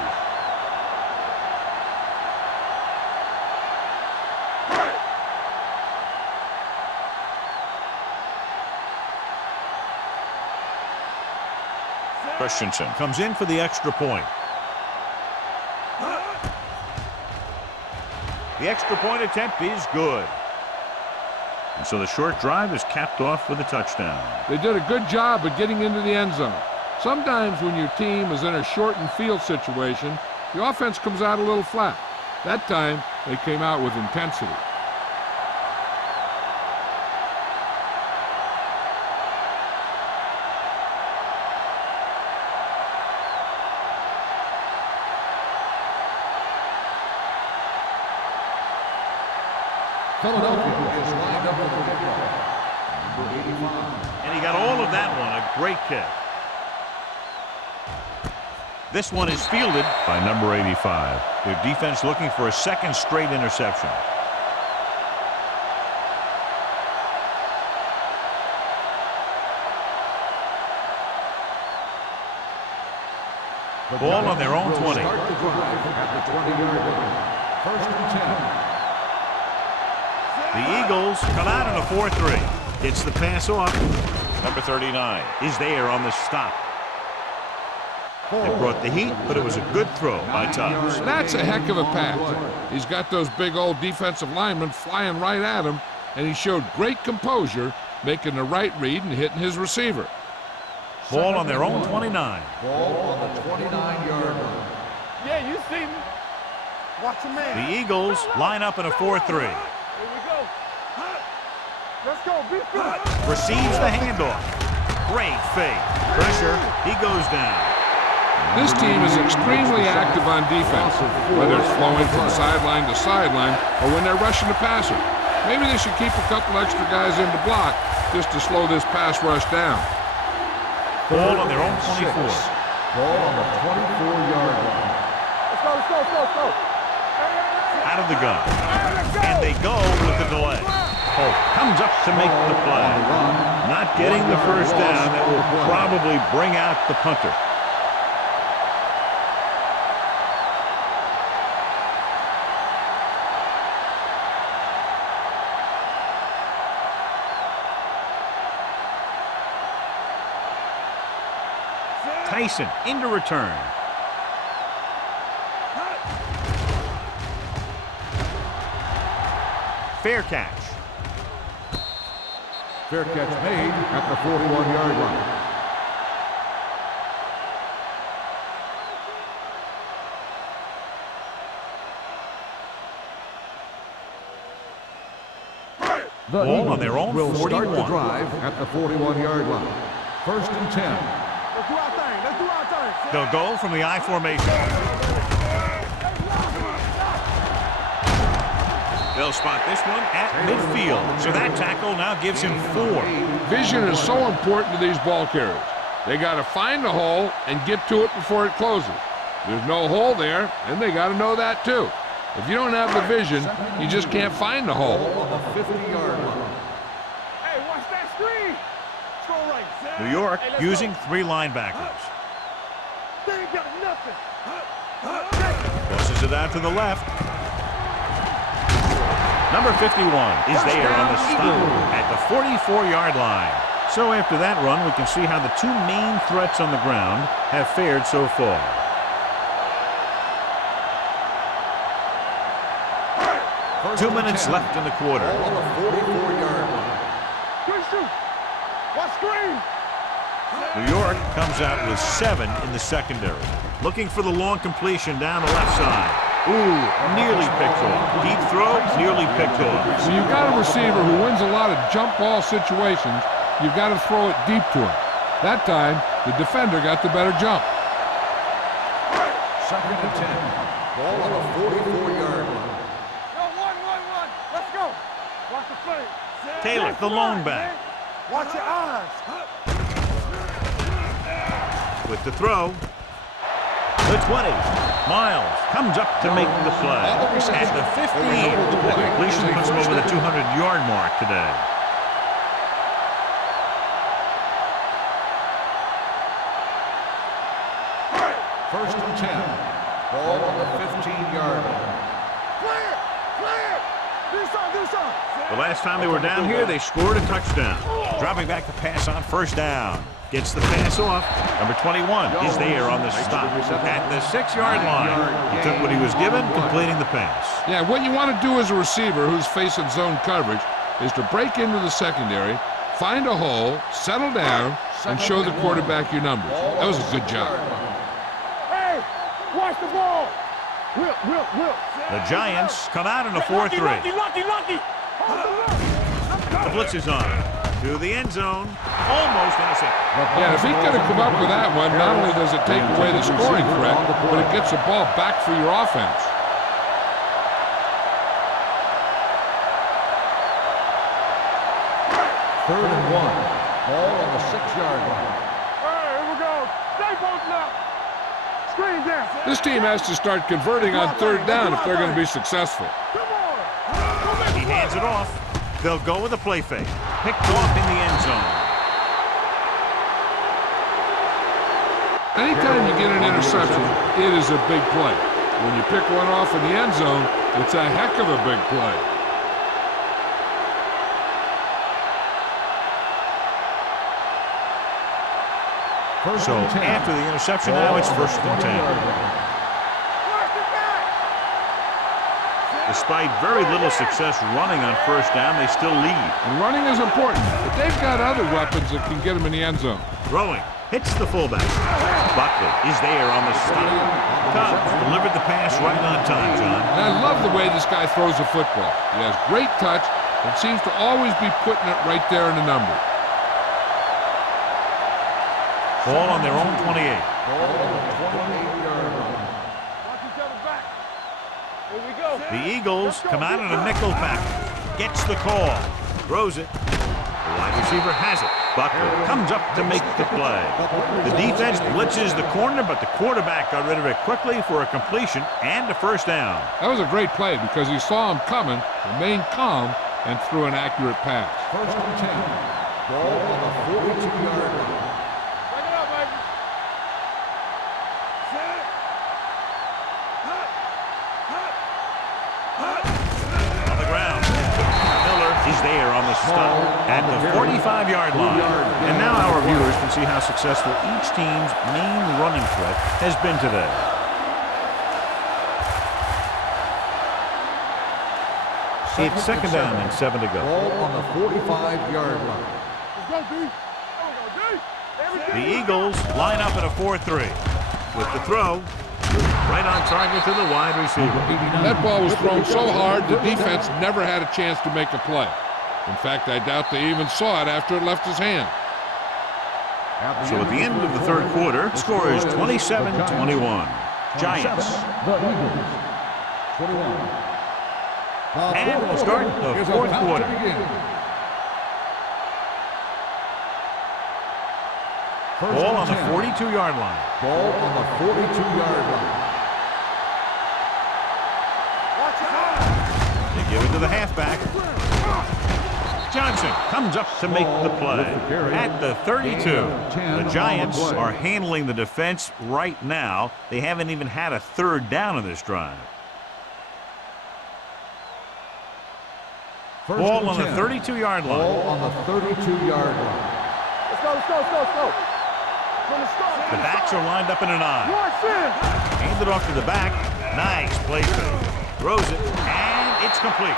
Christensen comes in for the extra point. The extra point attempt is good. And so the short drive is capped off with a touchdown. They did a good job of getting into the end zone. Sometimes when your team is in a shortened field situation, the offense comes out a little flat. That time, they came out with intensity. Philadelphia is lined up for the kickoff. Number 85. And he got all of that one, a great kick. This one is fielded by number 85. Their defense looking for a second straight interception. Ball on their own 20. Start the drive at the 20-yard line. First and 10. The Eagles come out in a 4-3. Gets the pass off. Number 39 is there on the stop. They brought the heat, but it was a good throw by Tubbs. That's a heck of a pass. He's got those big old defensive linemen flying right at him, and he showed great composure, making the right read and hitting his receiver. Ball on their own 29. Ball on the 29-yard line. Yeah, you see me. Watch your man. The Eagles line up in a 4-3. Here we go. Let's go. Be good. Receives the handoff. Great fake. Pressure. He goes down. This team is extremely active on defense, whether it's flowing from sideline to sideline or when they're rushing the passer. Maybe they should keep a couple extra guys in to block just to slow this pass rush down. Ball on their own 24. Ball on the 24-yard line. Let's go, let's go, let's go, let's go. Out of the gun. And they go with the delay. Holt comes up to make the play. Not getting the first down. That will probably bring out the punter. Tyson into return. Fair catch. Fair catch made at the 41-yard line. The Ball on their own will 41. start the drive at the 41-yard line. First and 10. Let's do our thing. Let's do our thing. They'll go from the I formation. They'll spot this one at midfield. So that tackle now gives him 4. Vision is so important to these ball carriers. They got to find the hole and get to it before it closes. There's no hole there, and they got to know that too. If you don't have the vision, you just can't find the hole. On the 50-yard line. Hey, watch that screen. Let's go right. New York Hey, let's using go. 3 linebackers. They ain't got nothing. Tosses it out to the left. Number 51 is there on the stop at the 44-yard line. So after that run, we can see how the 2 main threats on the ground have fared so far. First 2 and minutes 10. left in the quarter. Ball on the 44-yard line. Good shoot. Watch screen. New York comes out with 7 in the secondary. Looking for the long completion down the left side. Ooh, nearly picked off. Deep throw, nearly picked off. When you've got a receiver who wins a lot of jump ball situations, you've got to throw it deep to him. That time, the defender got the better jump. Second and 10. Ball on the 44-yard line. Yo, one. Let's go. Watch the play. Taylor, the lone back. Watch your eyes. With the throw. The 20. Miles comes up to make the play. At the 15. The completion puts him over the 200-yard mark today. First and 10. Ball on the 15-yard line. Clear. Do something. The last time they were down here, they scored a touchdown. Dropping back to pass on first down. Gets the pass off. Number 21 is there on the stop at the 6-yard line. He took what he was given, completing the pass. Yeah, what you want to do as a receiver who's facing zone coverage is to break into the secondary, find a hole, settle down, and show the quarterback your numbers. That was a good job. Hey, watch the ball. Will. The Giants come out in a 4-3. Lucky. The blitz is on. To the end zone. Almost intercepted. Yeah, if he could have come up with that one, not only does it take away the scoring threat, but it gets the ball back for your offense. Third and 1. Ball on the 6-yard line. All right, here we go. Stay both now. Screen down. This team has to start converting on third down if they're going to be successful. Come on. He hands it off. They'll go with a play fake. Picked off in the end zone. Anytime you get an interception, it is a big play. When you pick one off in the end zone, it's a heck of a big play. So after the interception, now it's 1st and 10. Despite very little success running on 1st down, they still lead. And running is important, but they've got other weapons that can get them in the end zone. Throwing. Hits the fullback. Buckley is there on the stop. Cubs delivered the pass right on time, John. And I love the way this guy throws the football. He has great touch and seems to always be putting it right there in the number. Ball on their own 28. Ball on the 28-yard line. Watch each other back. Here we go. The Eagles come out in a nickel package. Gets the call. Throws it. The wide receiver has it. Buckley comes up to make the play. The defense blitzes the corner, but the quarterback got rid of it quickly for a completion and a 1st down. That was a great play because he saw him coming, remained calm, and threw an accurate pass. 1st and 10. Ball on the 42-yard line. Bring it up, baby. Set. On the ground. Miller is there on the stop at the 45-yard line. And now our viewers can see how successful each team's main running threat has been today. It's 2nd down and 7 to go. Ball on the 45-yard line. Let's go, D. There we go, D. The Eagles line up in a 4-3. With the throw, right on target to the wide receiver. That ball was thrown so hard, the defense never had a chance to make a play. In fact, I doubt they even saw it after it left his hand. So at the end of the 3rd quarter, the score is 27-21. Giants. And we'll start the 4th quarter. Ball on the 42-yard line. Ball on the 42-yard line. They give it to the halfback. Johnson comes up to make the play at the 32. The Giants are handling the defense right now. They haven't even had a 3rd down in this drive. Ball on the 32-yard line. Ball on the 32-yard line. Let's go. The backs are lined up in an I. Hand it off to the back. Nice play fake. Throws it, and it's complete.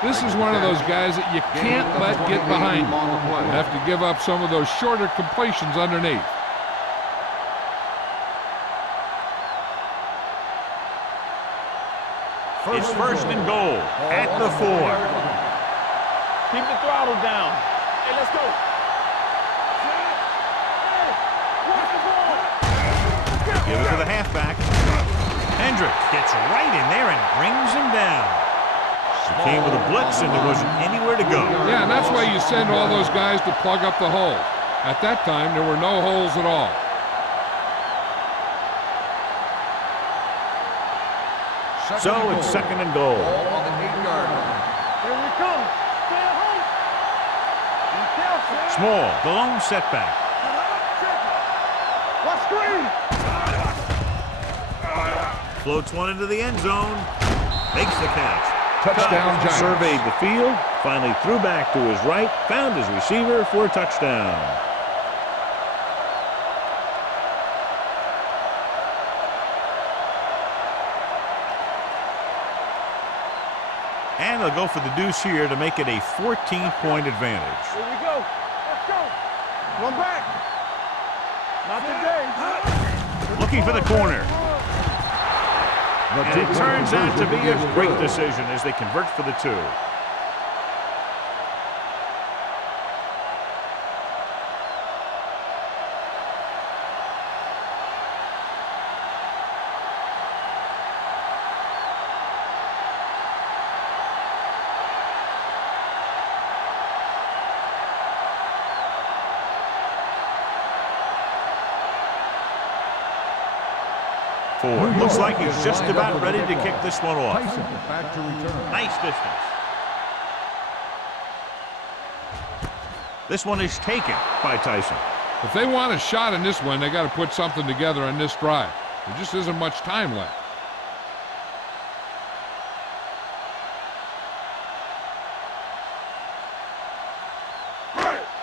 This is one of those guys that you can't let get behind you. You have to give up some of those shorter completions underneath. It's 1st and goal at the 4. Keep the throttle down. Hey, let's go. Give it to the halfback. Hendricks gets right in there and brings him down. He came with a blitz and there wasn't anywhere to go. Yeah, and that's why you send all those guys to plug up the hole. At that time, there were no holes at all. So it's 2nd and goal. Ball on the 8-yard line. Here we come. Stay at home. Be careful. Small, the lone setback. Watch screen. Floats one into the end zone. Makes the catch. Touchdown, Giants. Surveyed the field Finally threw back to his right, found his receiver for a touchdown. And they'll go for the deuce here to make it a 14-point advantage. Here we go. Let's go. One back. Not today. Looking for the corner. And it turns out to be a great decision as they convert for the 2. Looks like he's just about ready to kick this one off. Tyson back to return. Nice distance. This one is taken by Tyson. If they want a shot in this one, they got to put something together on this drive. There just isn't much time left.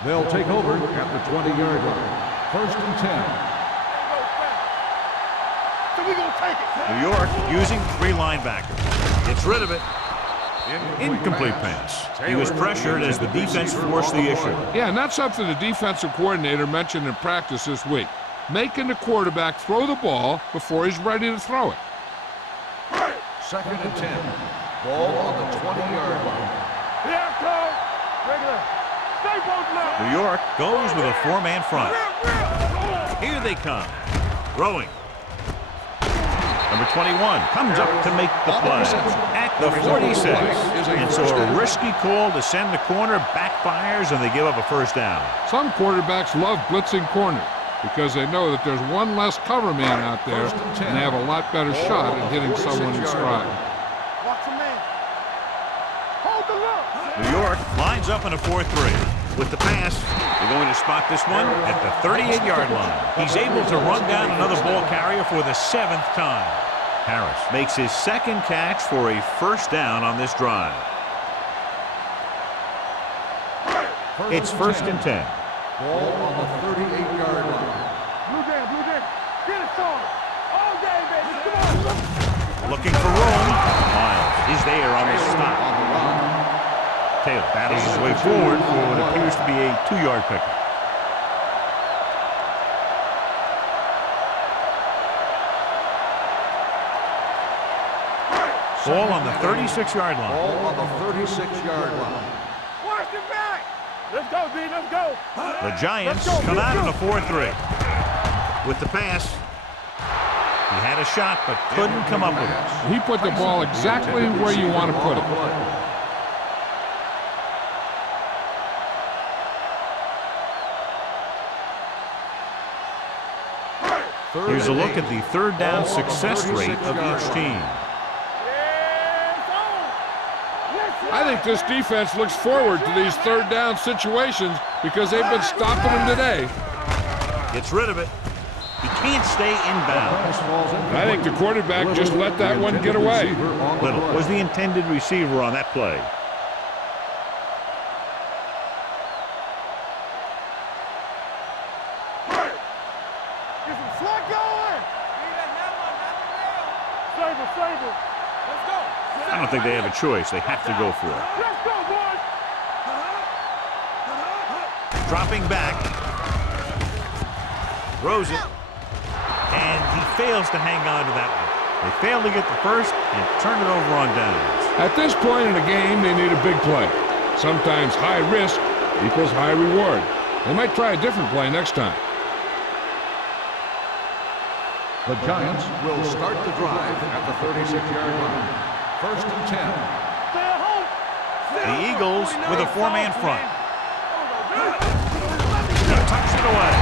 They'll take over at the 20-yard line. First and 10. So we gonna take it. New York using 3 linebackers. Gets rid of it. Incomplete pass. He was pressured as the defense forced the issue. Yeah, and that's something the defensive coordinator mentioned in practice this week. Making the quarterback throw the ball before he's ready to throw it. Second and 10. Ball on the 20-yard line. Here it comes. Regular. Stay both left. New York goes with a 4-man front. Here they come. Throwing. Number 21 comes up to make the play at the 46. And so a risky call to send the corner backfires and they give up a first down. Some quarterbacks love blitzing corners because they know that there's one less cover man out there and they have a lot better shot at hitting someone in stride. Watch the man. Hold the look. New York lines up in a 4-3. With the pass, they're going to spot this one at the 38-yard line. He's able to run down another ball carrier for the 7th time. Harris makes his 2nd catch for a first down on this drive. It's first and 10. Ball on the 38-yard line. Blue jam. Get it started. All day, baby. Come on. Looking for room. Miles is there on the stop. Taylor battles his way forward for what appears to be a 2-yard pickup. Ball on the 36-yard line. Ball on the 36-yard line. Watch it back. Let's go, D. Let's go. The Giants come out in a 4-3. With the pass, he had a shot but couldn't come up with it. He put the ball exactly where you want to put it. Here's a look at the 3rd down success rate of each team. I think this defense looks forward to these 3rd down situations because they've been stopping them today. Gets rid of it. He can't stay inbound. I think the quarterback just let that one get away. Little was the intended receiver on that play. Get some slug going. Save it. Let's go. I don't think they have a choice. They have to go for it. Let's go, boys. Dropping back. Throws it. And he fails to hang on to that one. They fail to get the first and turn it over on downs. At this point in the game, they need a big play. Sometimes high risk equals high reward. They might try a different play next time. The Giants will start the drive at the 36-yard line. First and 10. Stay at home. The Eagles with a 4-man front. He tucks it away.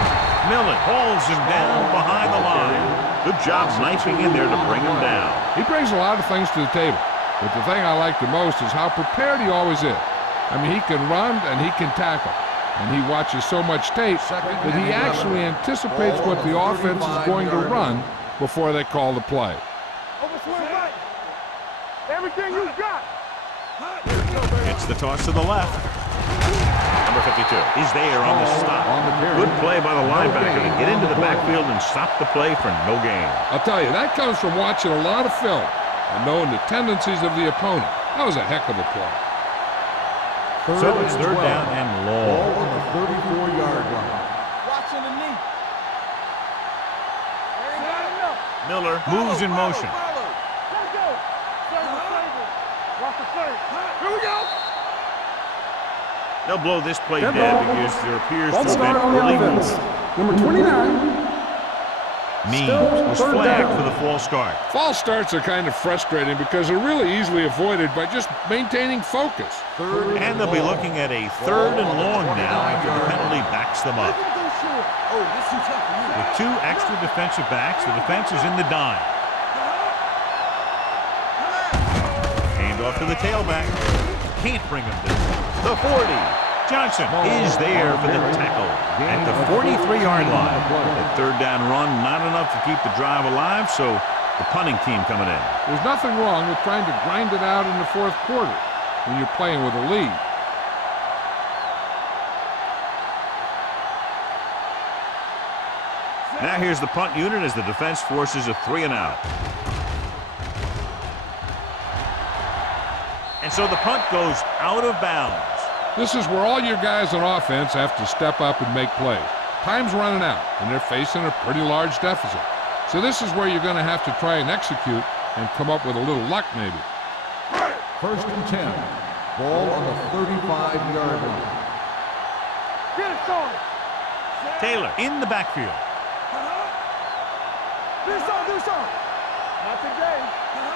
Millen holds him down behind the line. Good job sniping in there to bring him down. He brings a lot of things to the table, but the thing I like the most is how prepared he always is. I mean, he can run and he can tackle, and he watches so much tape that he actually anticipates what the offense is going to run before they call the play. Over swing right. Everything you got. Gets the toss to the left. Number 52 is there on the stop. Good play by the linebacker to get into the backfield and stop the play for no gain. I'll tell you, that comes from watching a lot of film and knowing the tendencies of the opponent. That was a heck of a play. So it's third down and long. Ball on the 34-yard line. Watching the knee. They ain't got enough. Miller moves in motion. Let's go. Save. Watch the play. Here we go. They'll blow this play Dead dead ball. because there appears to Ball have start on been the early offense. movement. Number 29. Means Still was third flagged down. for the false start. False starts are kind of frustrating because they're really easily avoided by just maintaining focus. And they'll be looking at a third and long now after the penalty backs them up. Oh, this is tough for you. With 2 extra defensive backs, the defense is in the dime. Hand off to the tailback. Can't bring him down. The 40. Johnson is there for the tackle at the 43-yard line. That third down run, not enough to keep the drive alive, so the punting team coming in. There's nothing wrong with trying to grind it out in the fourth quarter when you're playing with a lead. Now here's the punt unit as the defense forces a 3-and-out. And so the punt goes out of bounds. This is where all your guys on offense have to step up and make plays. Time's running out, and they're facing a pretty large deficit. So this is where you're going to have to try and execute and come up with a little luck maybe. First and 10. Ball on the 35-yard line. Get it started. Taylor in the backfield. Do something. Not today.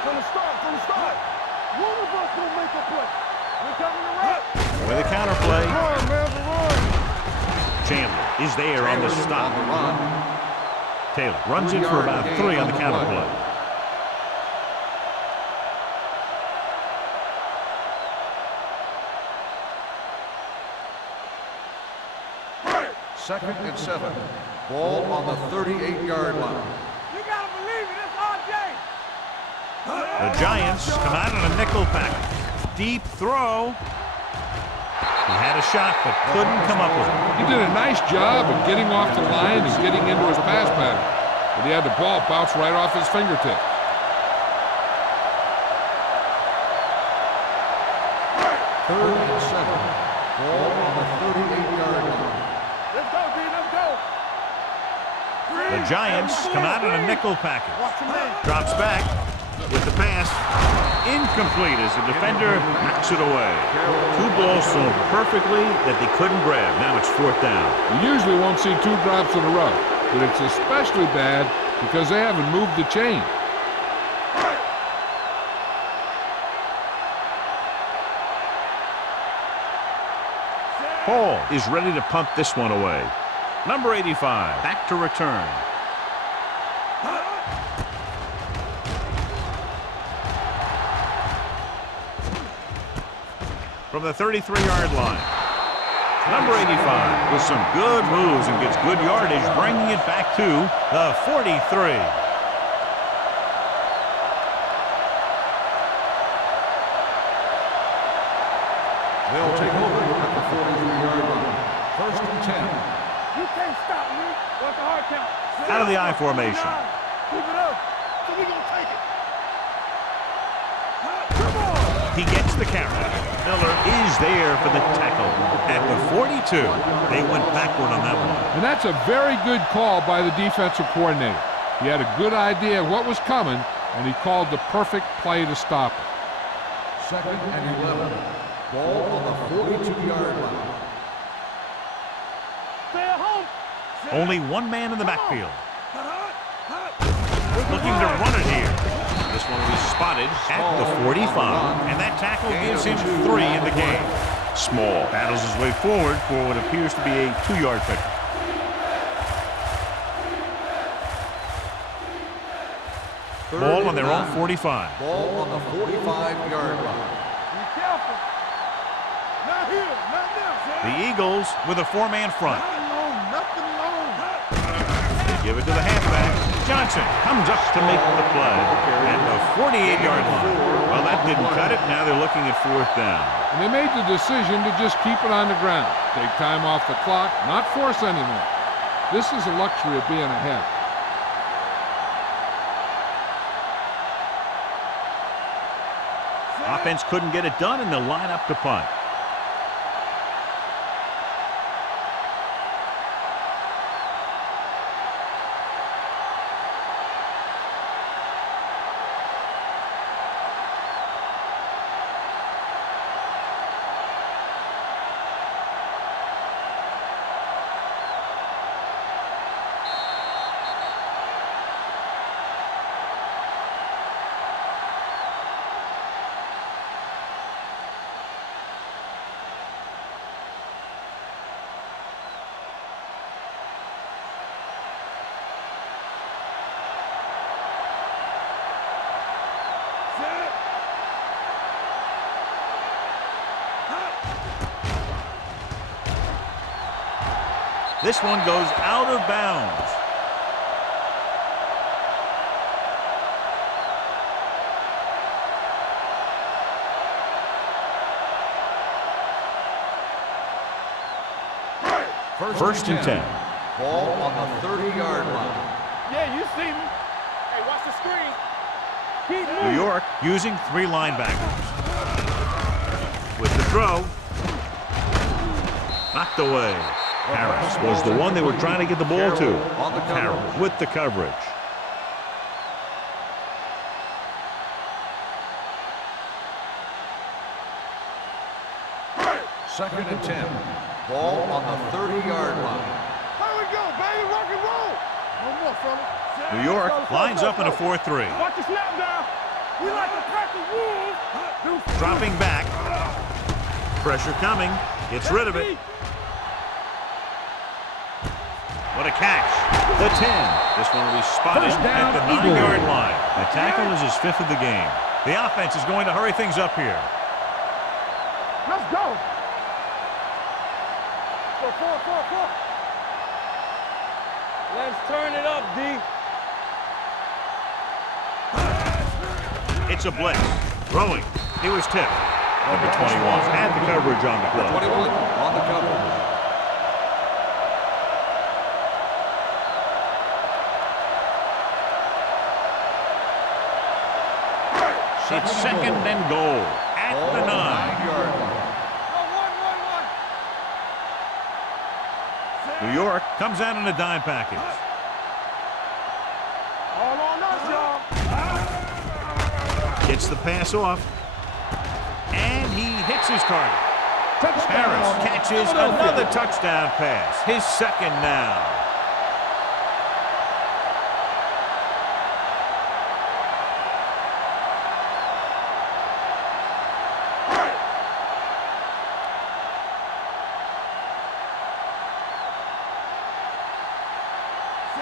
From the start. One of us will make a play. We're coming to right. With a counter play, Run, man, run. Chandler is there on the stop. On the run. Taylor runs in for about 3 on the counter play. Second and 7. Ball on the 38-yard line. You gotta believe it. It's our day. The Giants come out on a nickel package. Deep throw. He had a shot, but couldn't come up with it. He did a nice job of getting off the line and getting into his pass pattern, but he had the ball bounce right off his fingertips. Third and 7. Ball on the 38-yard line. Let's go, D. Let's go. The Giants come out on a nickel package. Watch your man. Drops back with the pass. Incomplete as the defender knocks it away. 2 balls thrown perfectly that they couldn't grab. Now it's 4th down. You usually won't see 2 drops in a row, but it's especially bad because they haven't moved the chain. Hall is ready to punt this one away. Number 85, back to return. From the 33-yard line. Number 85 with some good moves and gets good yardage, bringing it back to the 43. They'll take over at the 43-yard line. First and 10. You can't stop me. What's the hard count? Out of the I formation. Keep it up. So we gonna take it. Come on. He gets the carry. Miller is there for the tackle at the 42. They went backward on that one. And that's a very good call by the defensive coordinator. He had a good idea of what was coming, and he called the perfect play to stop it. Second and 11. Ball on the 42-yard line. Stay at home. Only 1 man in the backfield. Looking to run it here. This one was spotted at the 45, and that tackle gives him 3 in the game. Small battles his way forward for what appears to be a 2-yard pickup. Ball on their own 45. Ball on the 45-yard line. Be careful. Not here. Not now. The Eagles with a 4-man front. Nothing long. They give it to the halfback. Johnson comes up to make the play at the 48-yard line. Well, that didn't cut it. Now they're looking at 4th down. And they made the decision to just keep it on the ground. Take time off the clock, not force anything. This is a luxury of being ahead. Offense couldn't get it done, and they'll line up to punt. This one goes out of bounds. First and 10. Ball on the 30-yard line. Yeah, you see me. Hey, watch the screen. Keep moving. New York using 3 linebackers. With the throw. Knocked away. Harris was the one they were trying to get the ball to. Carroll with the coverage. Second and 10. Ball on the 30-yard line. Here we go, baby. Rock and roll. No more, fella. New York lines up in a 4-3. Watch the snap down. We like to crack the wolves. Dropping back. Pressure coming. Gets rid of it. What a catch. The 10. This one will be spotted at the 9-yard line. The tackle is his 5th of the game. The offense is going to hurry things up here. Let's go. Go, 4. Let's turn it up, D. It's a blitz. Throwing. He was tipped. Number 21 had the coverage on the play. 21 on the coverage. It's second and goal at the 9. 9-yard line. New York comes out in a dime package. All on us, y'all. Gets the pass off. And he hits his target. Harris catches another touchdown pass. His 2nd now.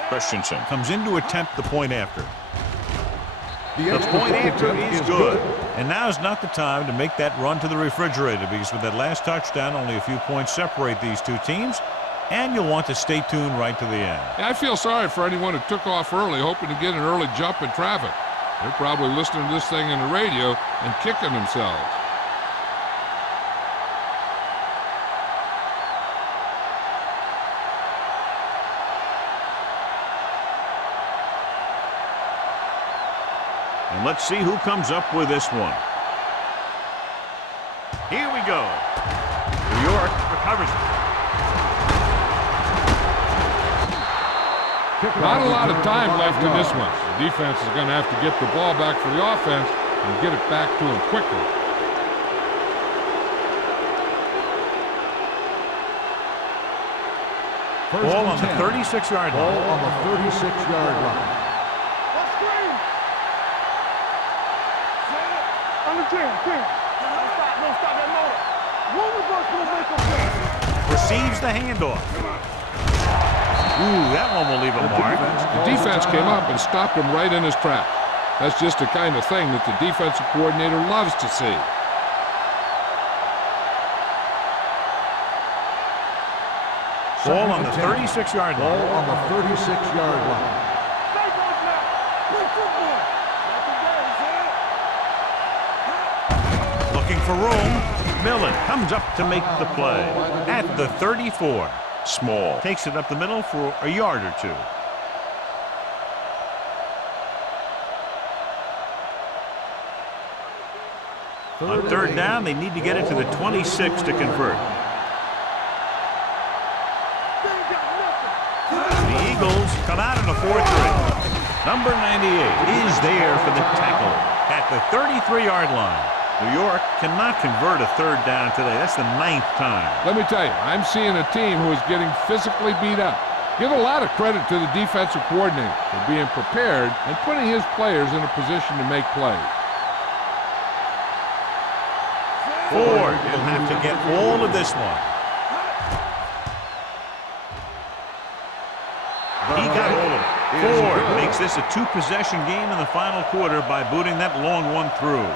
Christensen comes in to attempt the point after. The point after is good. And now's not the time to make that run to the refrigerator, because with that last touchdown, only a few points separate these two teams, and you'll want to stay tuned right to the end. Yeah, I feel sorry for anyone who took off early, hoping to get an early jump in traffic. They're probably listening to this thing on the radio and kicking themselves. And let's see who comes up with this one. Here we go. New York recovers it. Not a lot of time left in this one. The defense is going to have to get the ball back for the offense and get it back to him quickly. Ball on the 36-yard line. Ball on the 36-yard line. Let's screen. On the 10. Don't stop that motor. One of us will make a play. Receives the handoff. Ooh, that one will leave a mark. The defense came up and stopped him right in his tracks. That's just the kind of thing that the defensive coordinator loves to see. Ball on the 36-yard line. Ball on the 36-yard line. Stay on for room. Millen comes up to make the play at the 34. Small takes it up the middle for a yard or two. On third down, they need to get it to the 26 to convert. The Eagles come out in a 4-3. Number 98 is there for the tackle at the 33-yard line. New York cannot convert a third down today. That's the 9th time. Let me tell you, I'm seeing a team who is getting physically beat up. Give a lot of credit to the defensive coordinator for being prepared and putting his players in a position to make plays. Ford will have to get all of this one. He got all of it. Ford makes this a 2-possession game in the final quarter by booting that long one through.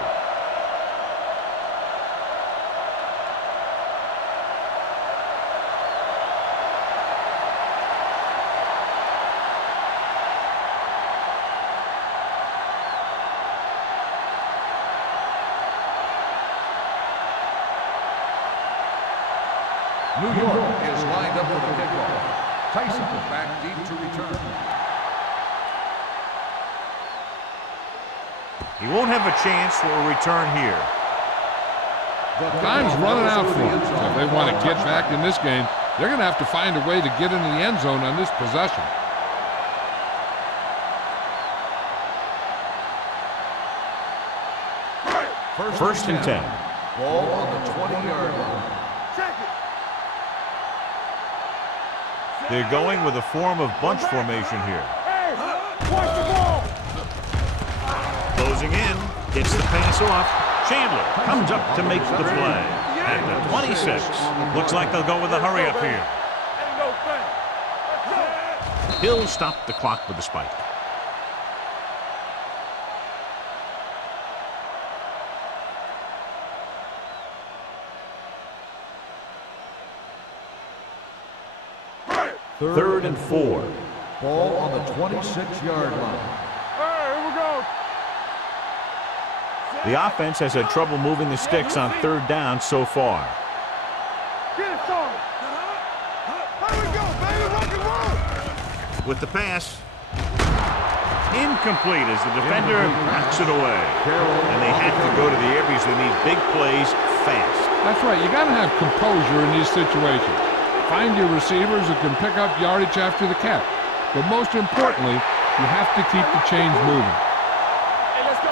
New York is lined up for the kickoff. Tyson back deep to return. He won't have a chance for a return here. Time's running out for them. So if they want to get back in this game, they're going to have to find a way to get into the end zone on this possession. First and 10. Ball on the 20-yard line. They're going with a form of bunch formation here. Closing in, gets the pass off. Chandler comes up to make the play at the 26. Looks like they'll go with a hurry up here. He'll stop the clock with a spike. Third and 4. Ball on the 26-yard line. Here we go. The offense has had trouble moving the sticks on third down so far. Get it started. Here we go, baby. Rock and roll. With the pass, incomplete as the defender knocks it away. And they have to go to the air because they need big plays fast. That's right. You got to have composure in these situations. Find your receivers who can pick up yardage after the catch. But most importantly, you have to keep the chains moving. Hey, let's go.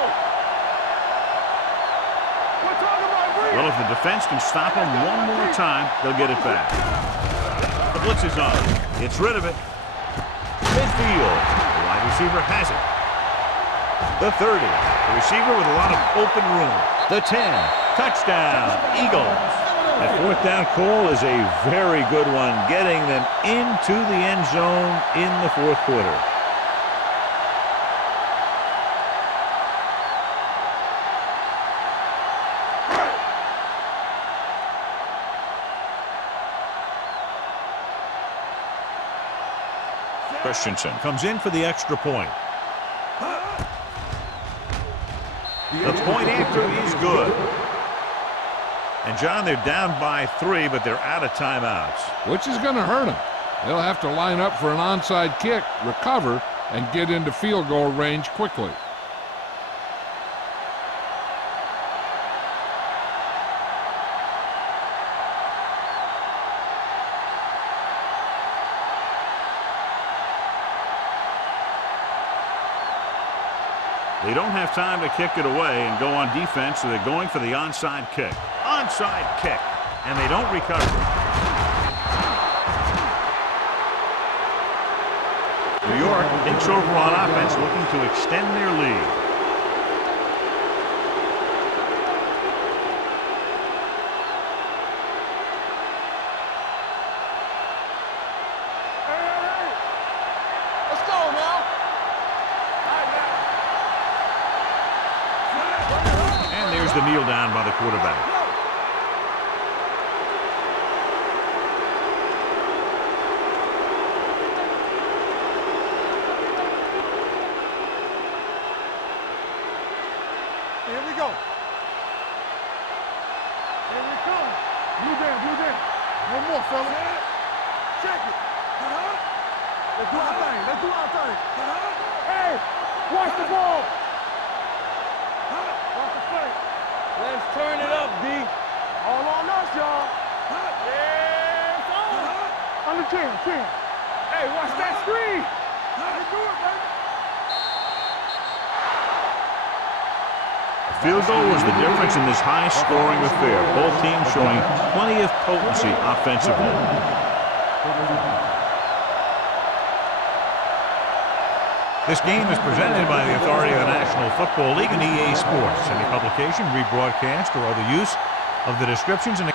We're talking about Well, if the defense can stop them one more time, they'll get it back. The blitz is on. Gets rid of it. Midfield. The wide receiver has it. The 30. The receiver with a lot of open room. The 10. Touchdown. Eagles. That fourth down call is a very good one, getting them into the end zone in the fourth quarter. Christensen comes in for the extra point. The point after is good. And, John, they're down by 3, but they're out of timeouts. Which is going to hurt them. They'll have to line up for an onside kick, recover, and get into field goal range quickly. They don't have time to kick it away and go on defense, so they're going for the onside kick. Onside kick, and they don't recover. New York takes over on offense, looking to extend their lead. Let's go now. And there's the kneel down by the quarterback. Here we go. No more, fella. Check it. Let's do our thing. Let's do our thing. Hey, watch the ball. Watch the play. Let's turn it up, D. All on us, y'all. Yeah, it's on. Under 10, 10. Hey, watch that screen. Let's do it, baby. Field goal was the difference in this high-scoring affair. Both teams showing plenty of potency offensively. This game is presented by the authority of the National Football League and EA Sports. Any publication, rebroadcast, or other use of the descriptions and